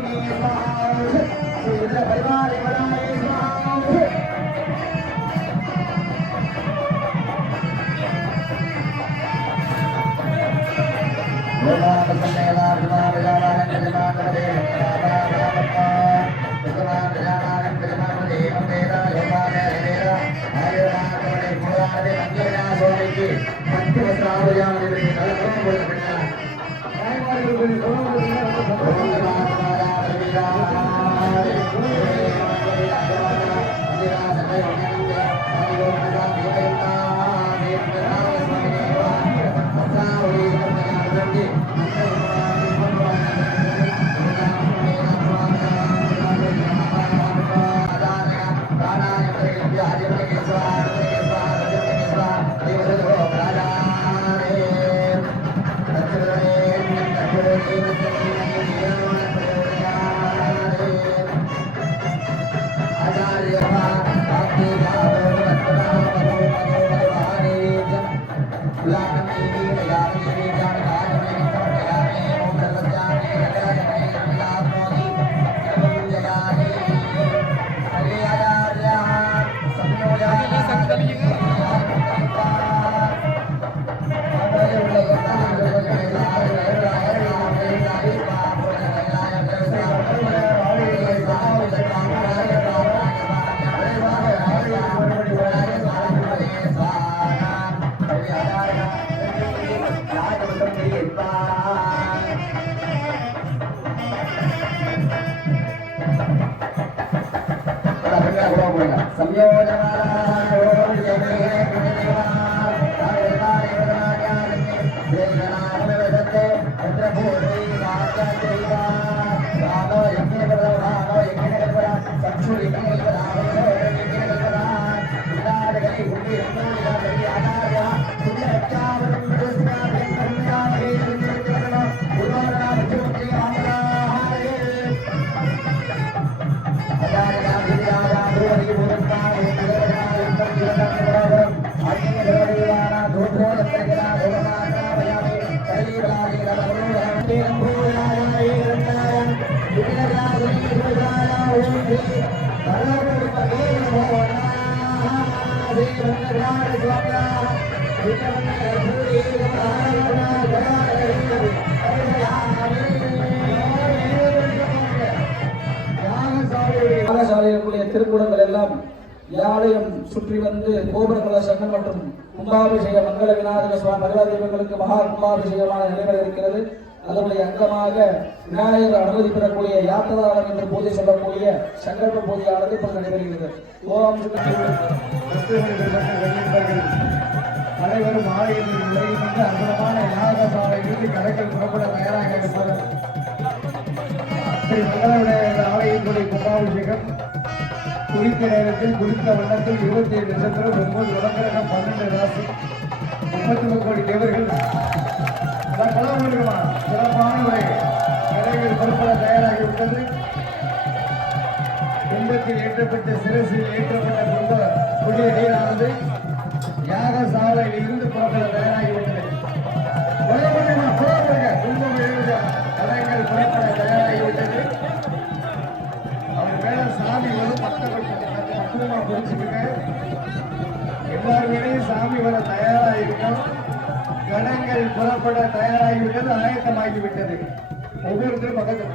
யாகசாலையிலுடைய திருக்கூடங்கள் எல்லாம் ஆலயம் சுற்றி வந்து கோபுர கலசங்கள் மற்றும் கும்பாபிஷேக மங்கள விநாயகர் சுவாமி மகள தெய்வங்களுக்கு மகா கும்பாபிஷேகமாக நடைபெற இருக்கிறது. அதனுடைய அங்கமாக விநாயகர் அனுமதி பெறக்கூடிய யாத்திராளம் என்று பூஜை சொல்லக்கூடிய சங்கல்ப பூஜையானது இப்போது நடைபெறுகிறது. ஓம் அனைவரும் ஆலயத்தில் நுழைகின்ற அற்புதமான யாகசாலையிலிருந்து கடைகள் புறப்பட தயாராக இருக்கிறது. ஸ்ரீ மங்கள ஆலயத்துடைய கும்பாபிஷேகம் குறித்த நேரத்தில் குறித்த வண்ணத்தில் 27 நட்சத்திரம் 9 நவக்கிரகம் 12 ராசி 33 கோடி தேவர்கள் சிறப்பான முறை கடைகள் புறப்பட தயாராகிவிட்டது. கும்பத்தில் ஏற்றப்பட்ட சிரசில் ஏற்றப்பட்ட புதிய நீரானது யாகசாலையில் இருந்து புறப்பட தயாராகிவிட்டது. கடைகள் புறப்பட தயாராகிவிட்டது. அவர் மேல சாமி வரும் பக்குவமா புரிச்சுக்கிட்டு எல்லாருமே சாமி வர தயாராகிவிட்டோம். கணங்கள் புறப்பட தயாராகிவிட்டது, ஆயத்தமாகிவிட்டது. ஒவ்வொருத்தரும் பக்கத்தில்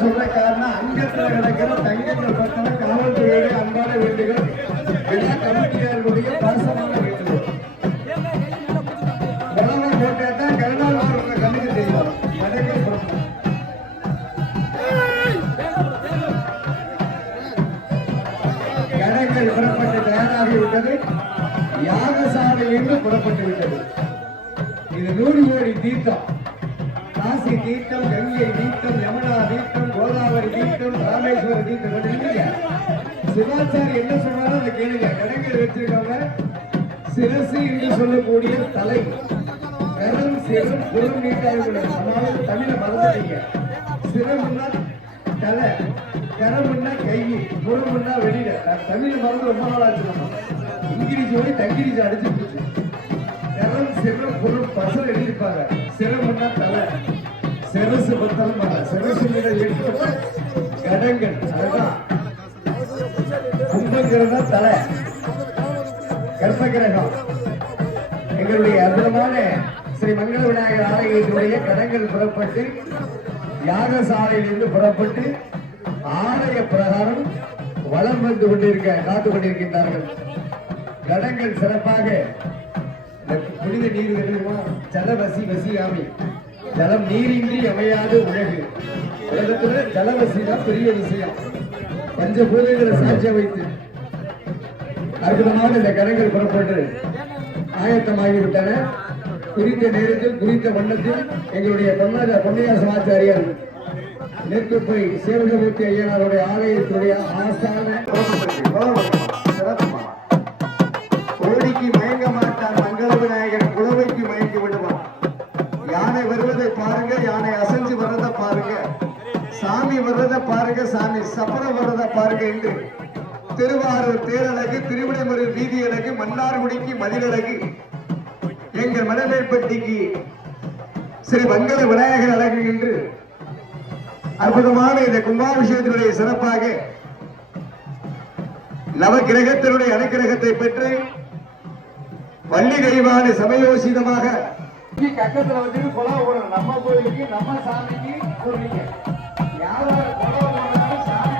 சொல்ற காரணம் அங்கத்துல கிடக்கிற தங்கங்கள் பத்தின காவல்துறையோட அன்பான வேண்டுகள் எல்லா கமிட்டியாளர்களுடைய பாசமான வேண்டுகள் கவனம் போட்டாதான் கருணாநிதி கமிட்டி செய்வார். கடைகள் புறப்பட்டு தயாராகிவிட்டது. யாகசாலையிலிருந்து புறப்பட்டு விட்டது. இது 100 கோடி தீர்த்தம். காசி தீர்த்தம், கங்கை தீர்த்தம், யமுனா தீர்த்தம், கோதாவரி தீர்த்தம், ராமேஸ்வர தீர்த்தம். சிவாச்சாரி என்ன சொன்னாலும் அதை கேளுங்க. கடைகள் வச்சிருக்காங்க. சிரசு என்று சொல்லக்கூடிய தலை, கரம், சிரம், புறம் நீட்டாக தமிழ மறந்துட்டீங்க. சிரம்னா தலை, கரம்னா கை, புறம்னா வெளியில. தமிழ மறந்து ரொம்ப நாள் ஆச்சு. நம்ம இங்கிலீஷ் போய் தங்கிலீஷ் அடிச்சு போச்சு. கரம், சிரம், புறம் பசங்க எழுதியிருப்பாங்க. சிரம்னா தலை, சிரசு பத்தம் சிரசு கடங்கள். அதுதான் கும்பகிரக தலை, கர்ப்பகிரகம். எங்களுடைய அற்புதமான ஸ்ரீ மங்கள விநாயகர் ஆலயத்தினுடைய கடங்கள் புறப்பட்டு யாகசாலையிலிருந்து புறப்பட்டு ஆலய பிரகாரம் வலம் வந்து காத்துக் கொண்டிருக்கின்றார்கள். கடங்கள் சிறப்பாக புனித நீர் தெரியுமா? ஜலவசி வசியாமி. ஜலம் நீரின்றி அமையாது உலகு. உலகத்துல ஜலவசி தான் பெரிய விஷயம். பஞ்சபூதங்களை சாட்சிய வைத்து அற்புதமான இந்த கரங்கள் புறப்பட்டு ஆயத்தமாகிவிட்டன. குறித்த நேரத்தில் குறித்த வண்ணத்தில் எங்களுடைய பொன்னையா சமாச்சாரியர் நெற்குப்பை சேவகமூர்த்தி ஐயனாருடைய ஆலயத்துடைய ஆஸ்தான கோடிக்கு மயங்க மாட்டார் மங்கள விநாயகர், குலவைக்கு மயங்கி விடுவார். யானை வருவதை பாருங்க, யானை அசைஞ்சு வர்றதை பாருங்க, சாமி வர்றதை பாருங்க, சாமி சப்பரம் வர்றதை பாருங்க என்று திருவாரூர் தேரழகு, திருவிடைமுறை வீதி அழகு, மன்னார்குடிக்கு மதிலழகு, எங்கள் மணமேற்பட்டிக்கு ஸ்ரீ மங்கள விநாயகர் அழகு என்று அற்புதமான இந்த கும்பாபிஷேகத்தினுடைய சிறப்பாக நவகிரகத்தினுடைய அனுகிரகத்தை பெற்று வள்ளி தெய்வான சமயோசிதமாக கக்கத்துல வந்து குளம் ஓடணும். நம்ம கோயிலுக்கு நம்ம சாமிக்கு கூறுவீங்க. யாராவது குளம் ஓடணும் சாமி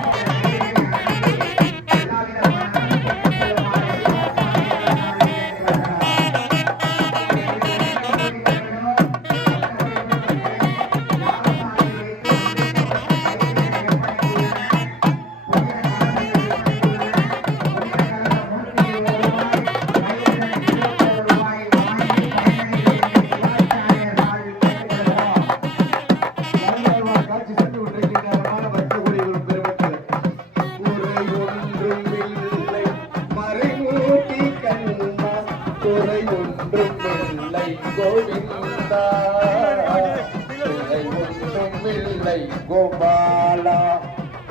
கோபாலா.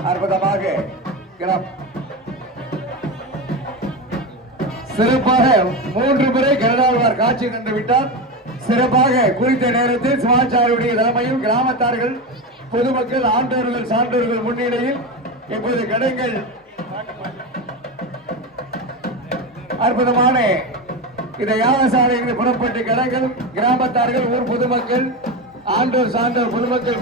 அற்புதமாக சிறப்பாக 3 முறை கருடாழ்வார் காட்சி தந்து விட்டார். சிறப்பாக குறித்த நேரத்தில் சிவாச்சாரியுடைய தலைமையில் கிராமத்தார்கள், பொதுமக்கள், ஆண்டோர்கள், சான்றோர்கள் முன்னிலையில் இப்போது கடங்கள் அற்புதமான இந்த யாகசாலையில் புறப்பட்டு கடங்கள் கிராமத்தார்கள் ஊர் பொதுமக்கள் ஆண்டோர் சான்றோர் பொதுமக்கள்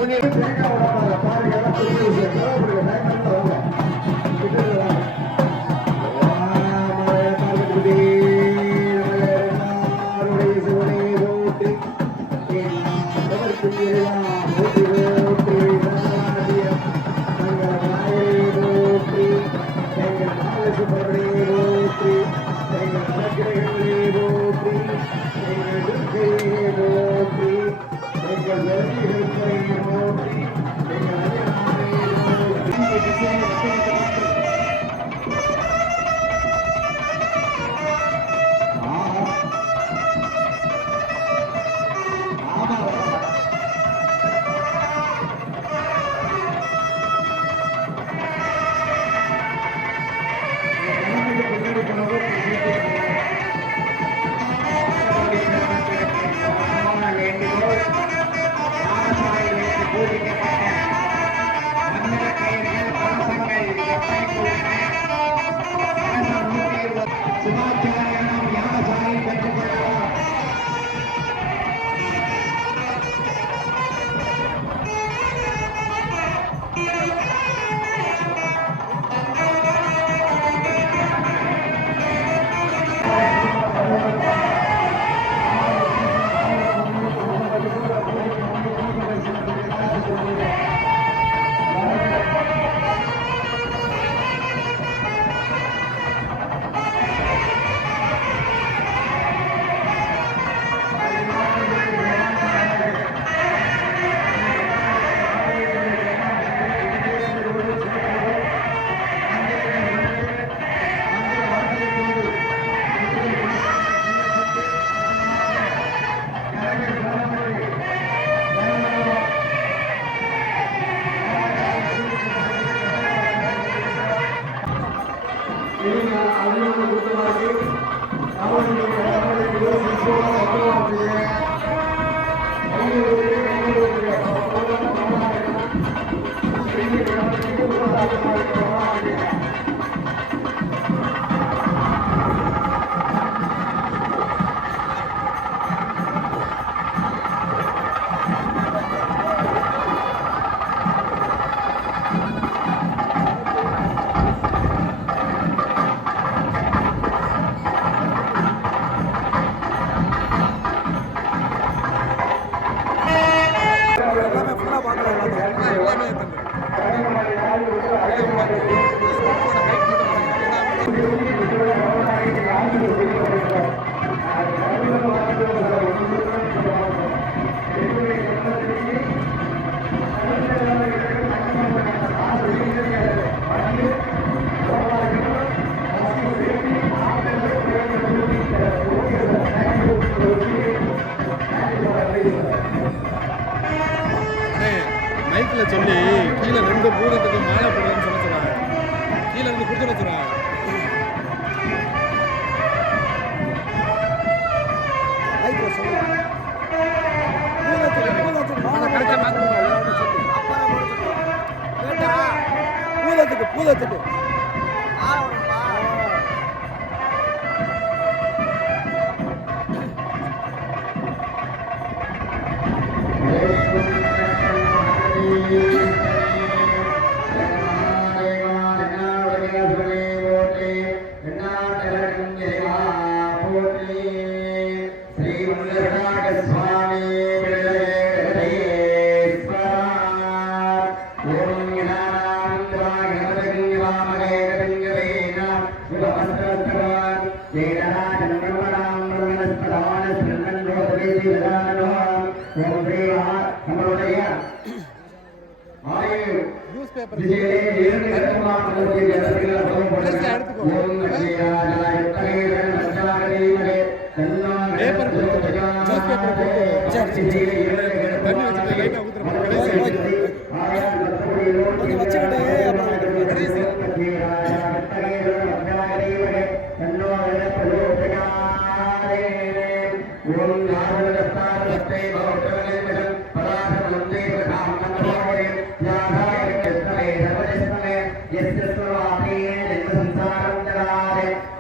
மைக்கில் சொல்லி கீழே 2 பூதத்துக்கு மாலை போடுறேன்னு சொல்லுறாங்க. கீழே இருந்து கொடுத்து வச்சுருவாங்க. பூதத்துக்கு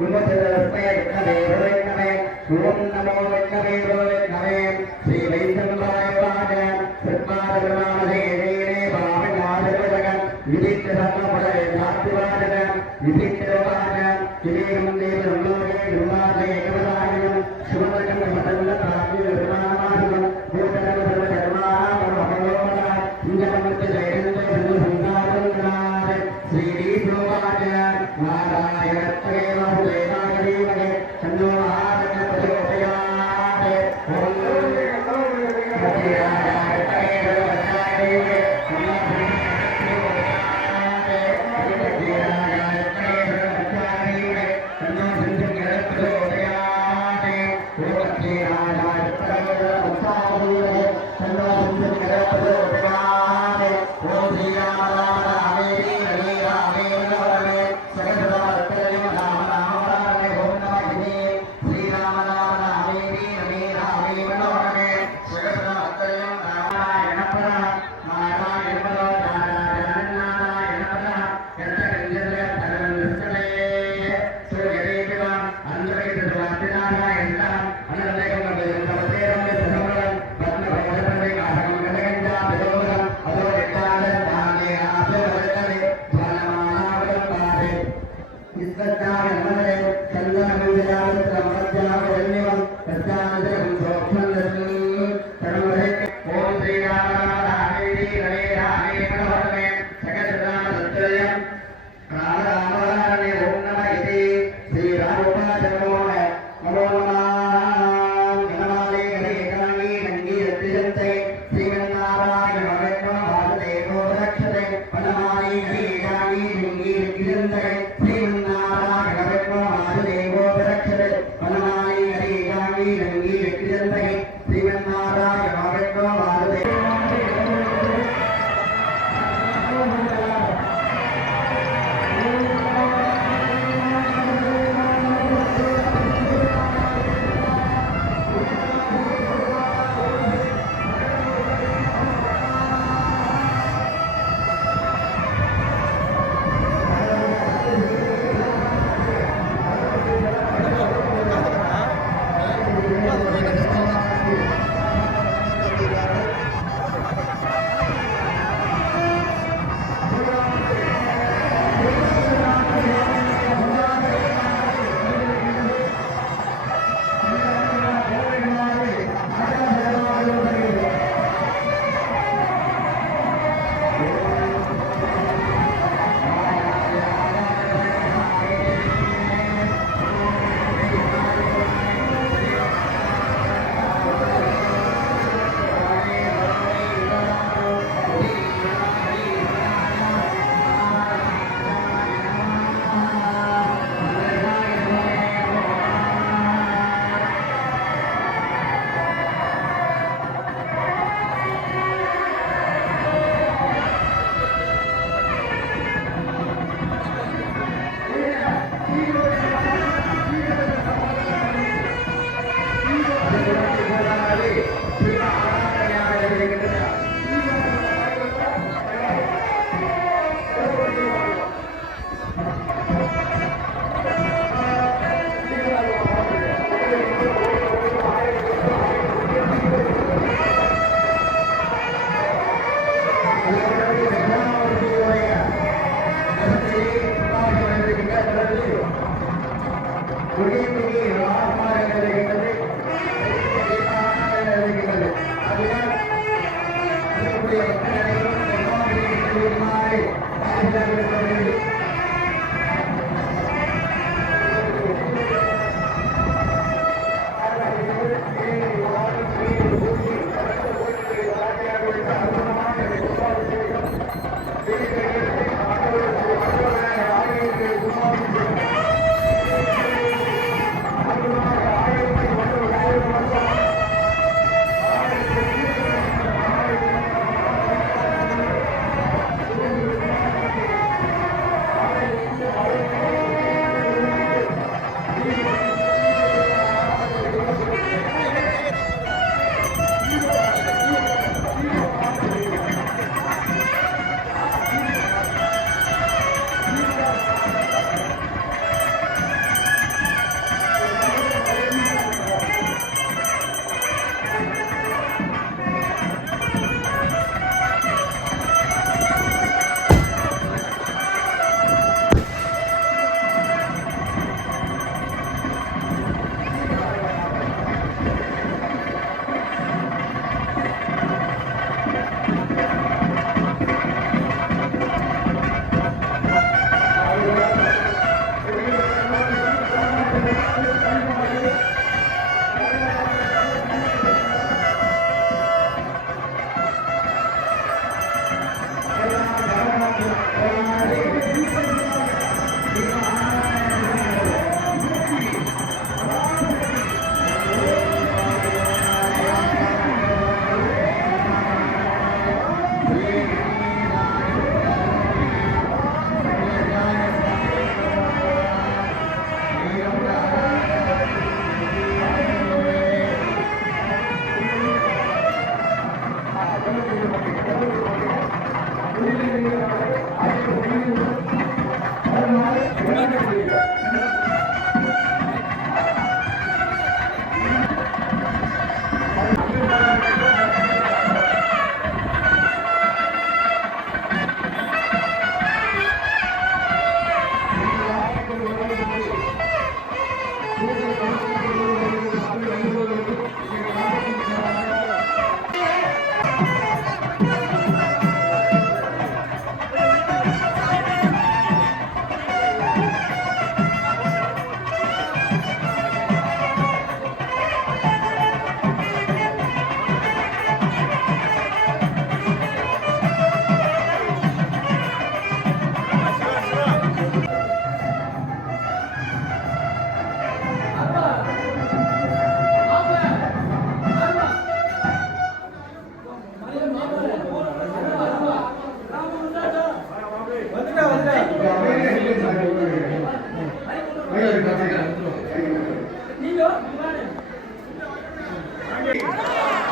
Terima kasih.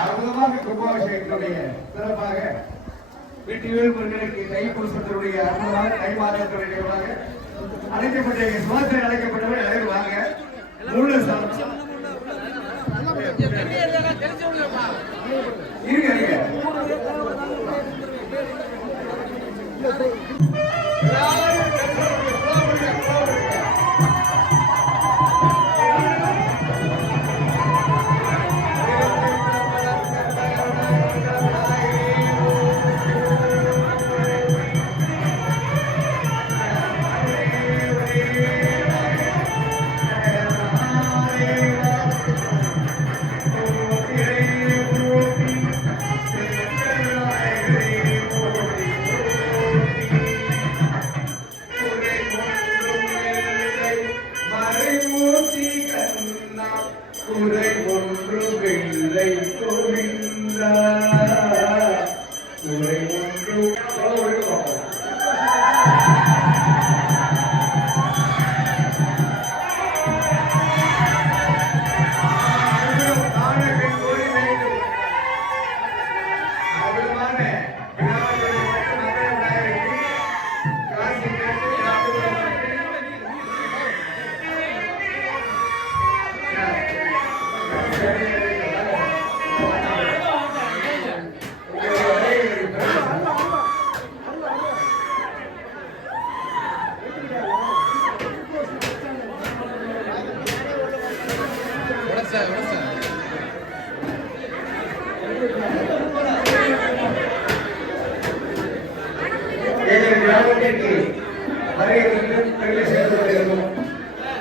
அற்புதமாக கும்பாபிஷேகத்தினுடைய சிறப்பாக வெற்றிவேல் முருகனுக்கு கை கொடுப்பதனுடைய அற்புதமாக கைமாறக்கூடிய அழைக்கப்பட்ட சுவாசனை அழைக்கப்பட்டவர் எல்லாரும் வாங்க முழு இருங்க குறை ஒன்று வெள்ளை கோவிந்தா குறை ஒன்று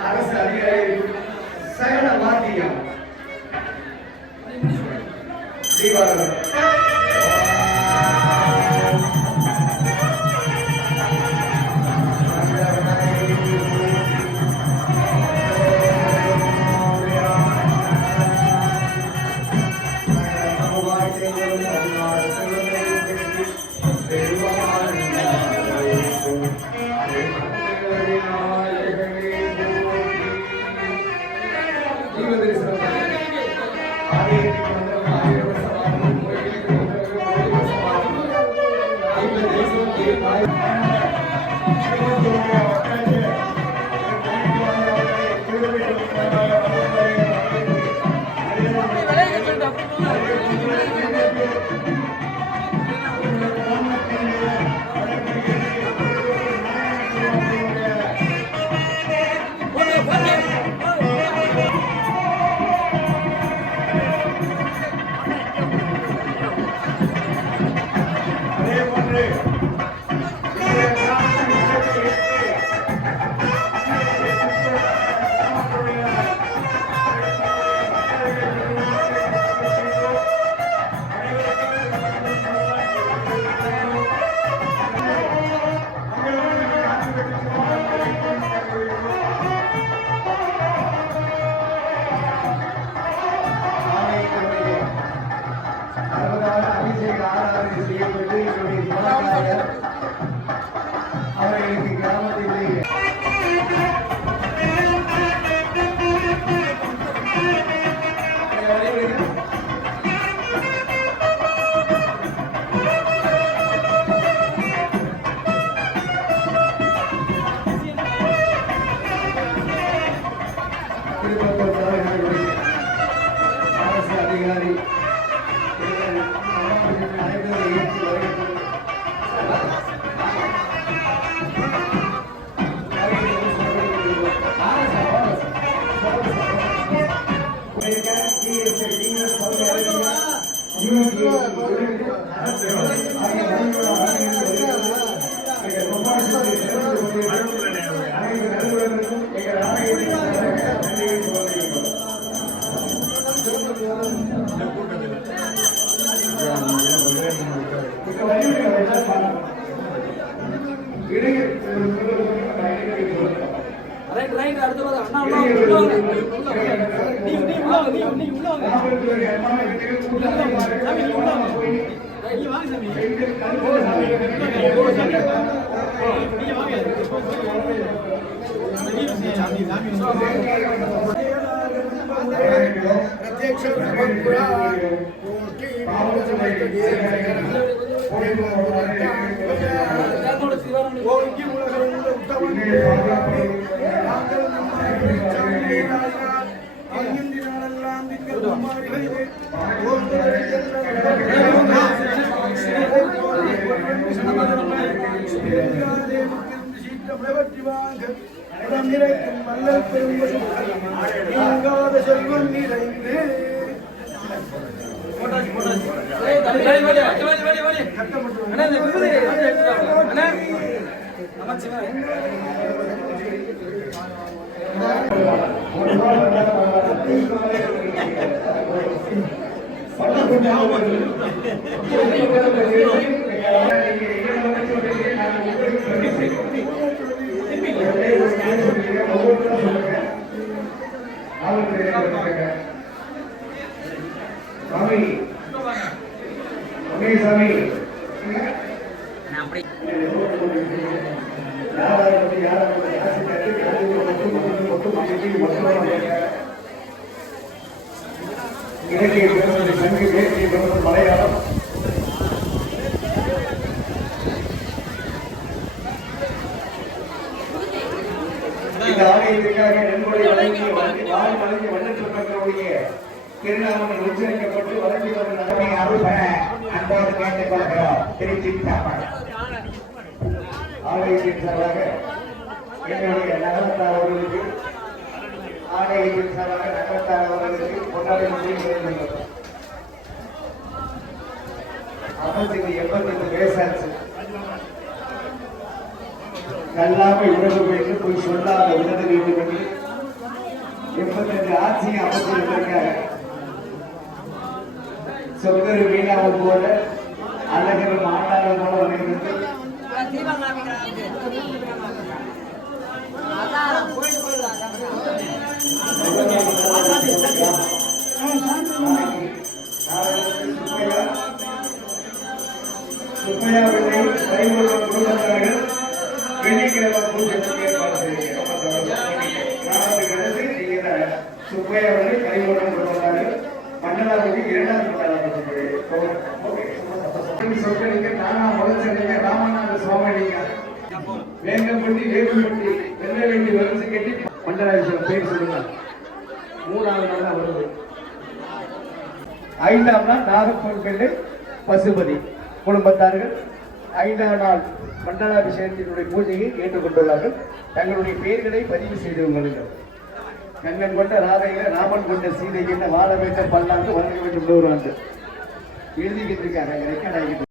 அரசு அதிகாரி சகல வாத்தியம் தீபாவளி செல்வம் நிறைந்து மலையாளம் இந்த ஆலயத்திற்காக நன்கொடை வழங்கி வாரி வழங்கி வண்ணச்சொற்களுடைய திருநாமங்கள் உச்சரிக்கப்பட்டு வழங்கி வரும் நன்மை அருள் பெற அன்போடு கேட்டுக் கொள்கிறோம். திருச்சி ஆலயத்தின் சார்பாக என்னுடைய நகரத்தார் அவர்களுக்கு ஆலயத்தின் சார்பாக நகரத்தார் அவர்களுக்கு கொண்டாடி அமைச்சுக்கு 85 வயசாச்சு. நல்லாமை உணவு வேண்டும் போய் சொல்லாத உணர வேண்டும் என்று 85 ஆட்சியை அமைச்சிருக்காங்க. சொந்தர் வீணாவும் போல அழகரும் ஆண்டாளம் போல வருகிறது. சுப்பையாவினை கைவிடுவ குடும்பத்தார்கள் வெள்ளிக்கிழமை பூஜைக்கு ஏற்பாடு செய்கிறோம். சுப்பையாவினை கைவிடுவ குடும்பத்தார்கள் மண்டலாவுக்கு 2வது சொற்களிக்க நானா முதற்சனிக்க ராமநாத சுவாமிலிங்க வேங்கம்பட்டி வேப்பம்பட்டி வெள்ளவேண்டி வரிசை கட்டி மண்டலாதீஸ்வரர் பேர் சொல்லுங்க. 3வது நாள் தான் வருது. 5ஆம் நாள் நாகப்பன்பேட்டை பசுபதி குடும்பத்தார்கள் 5ஆம் நாள் மண்டலாபிஷேகத்தினுடைய பூஜையை ஏற்றுக்கொண்டுள்ளார்கள். தங்களுடைய பெயர்களை பதிவு செய்து கொள்ளுங்கள். கண்ணன் கொண்ட ராதையில ராமன் கொண்ட சீதை என்ன வாழ வேண்டும் பல்லாண்டு வழங்க வேண்டும் 100 ஆண்டு எழுதிக்கிட்டு இருக்காங்க. ரெக்கார்ட் ஆகிட்டு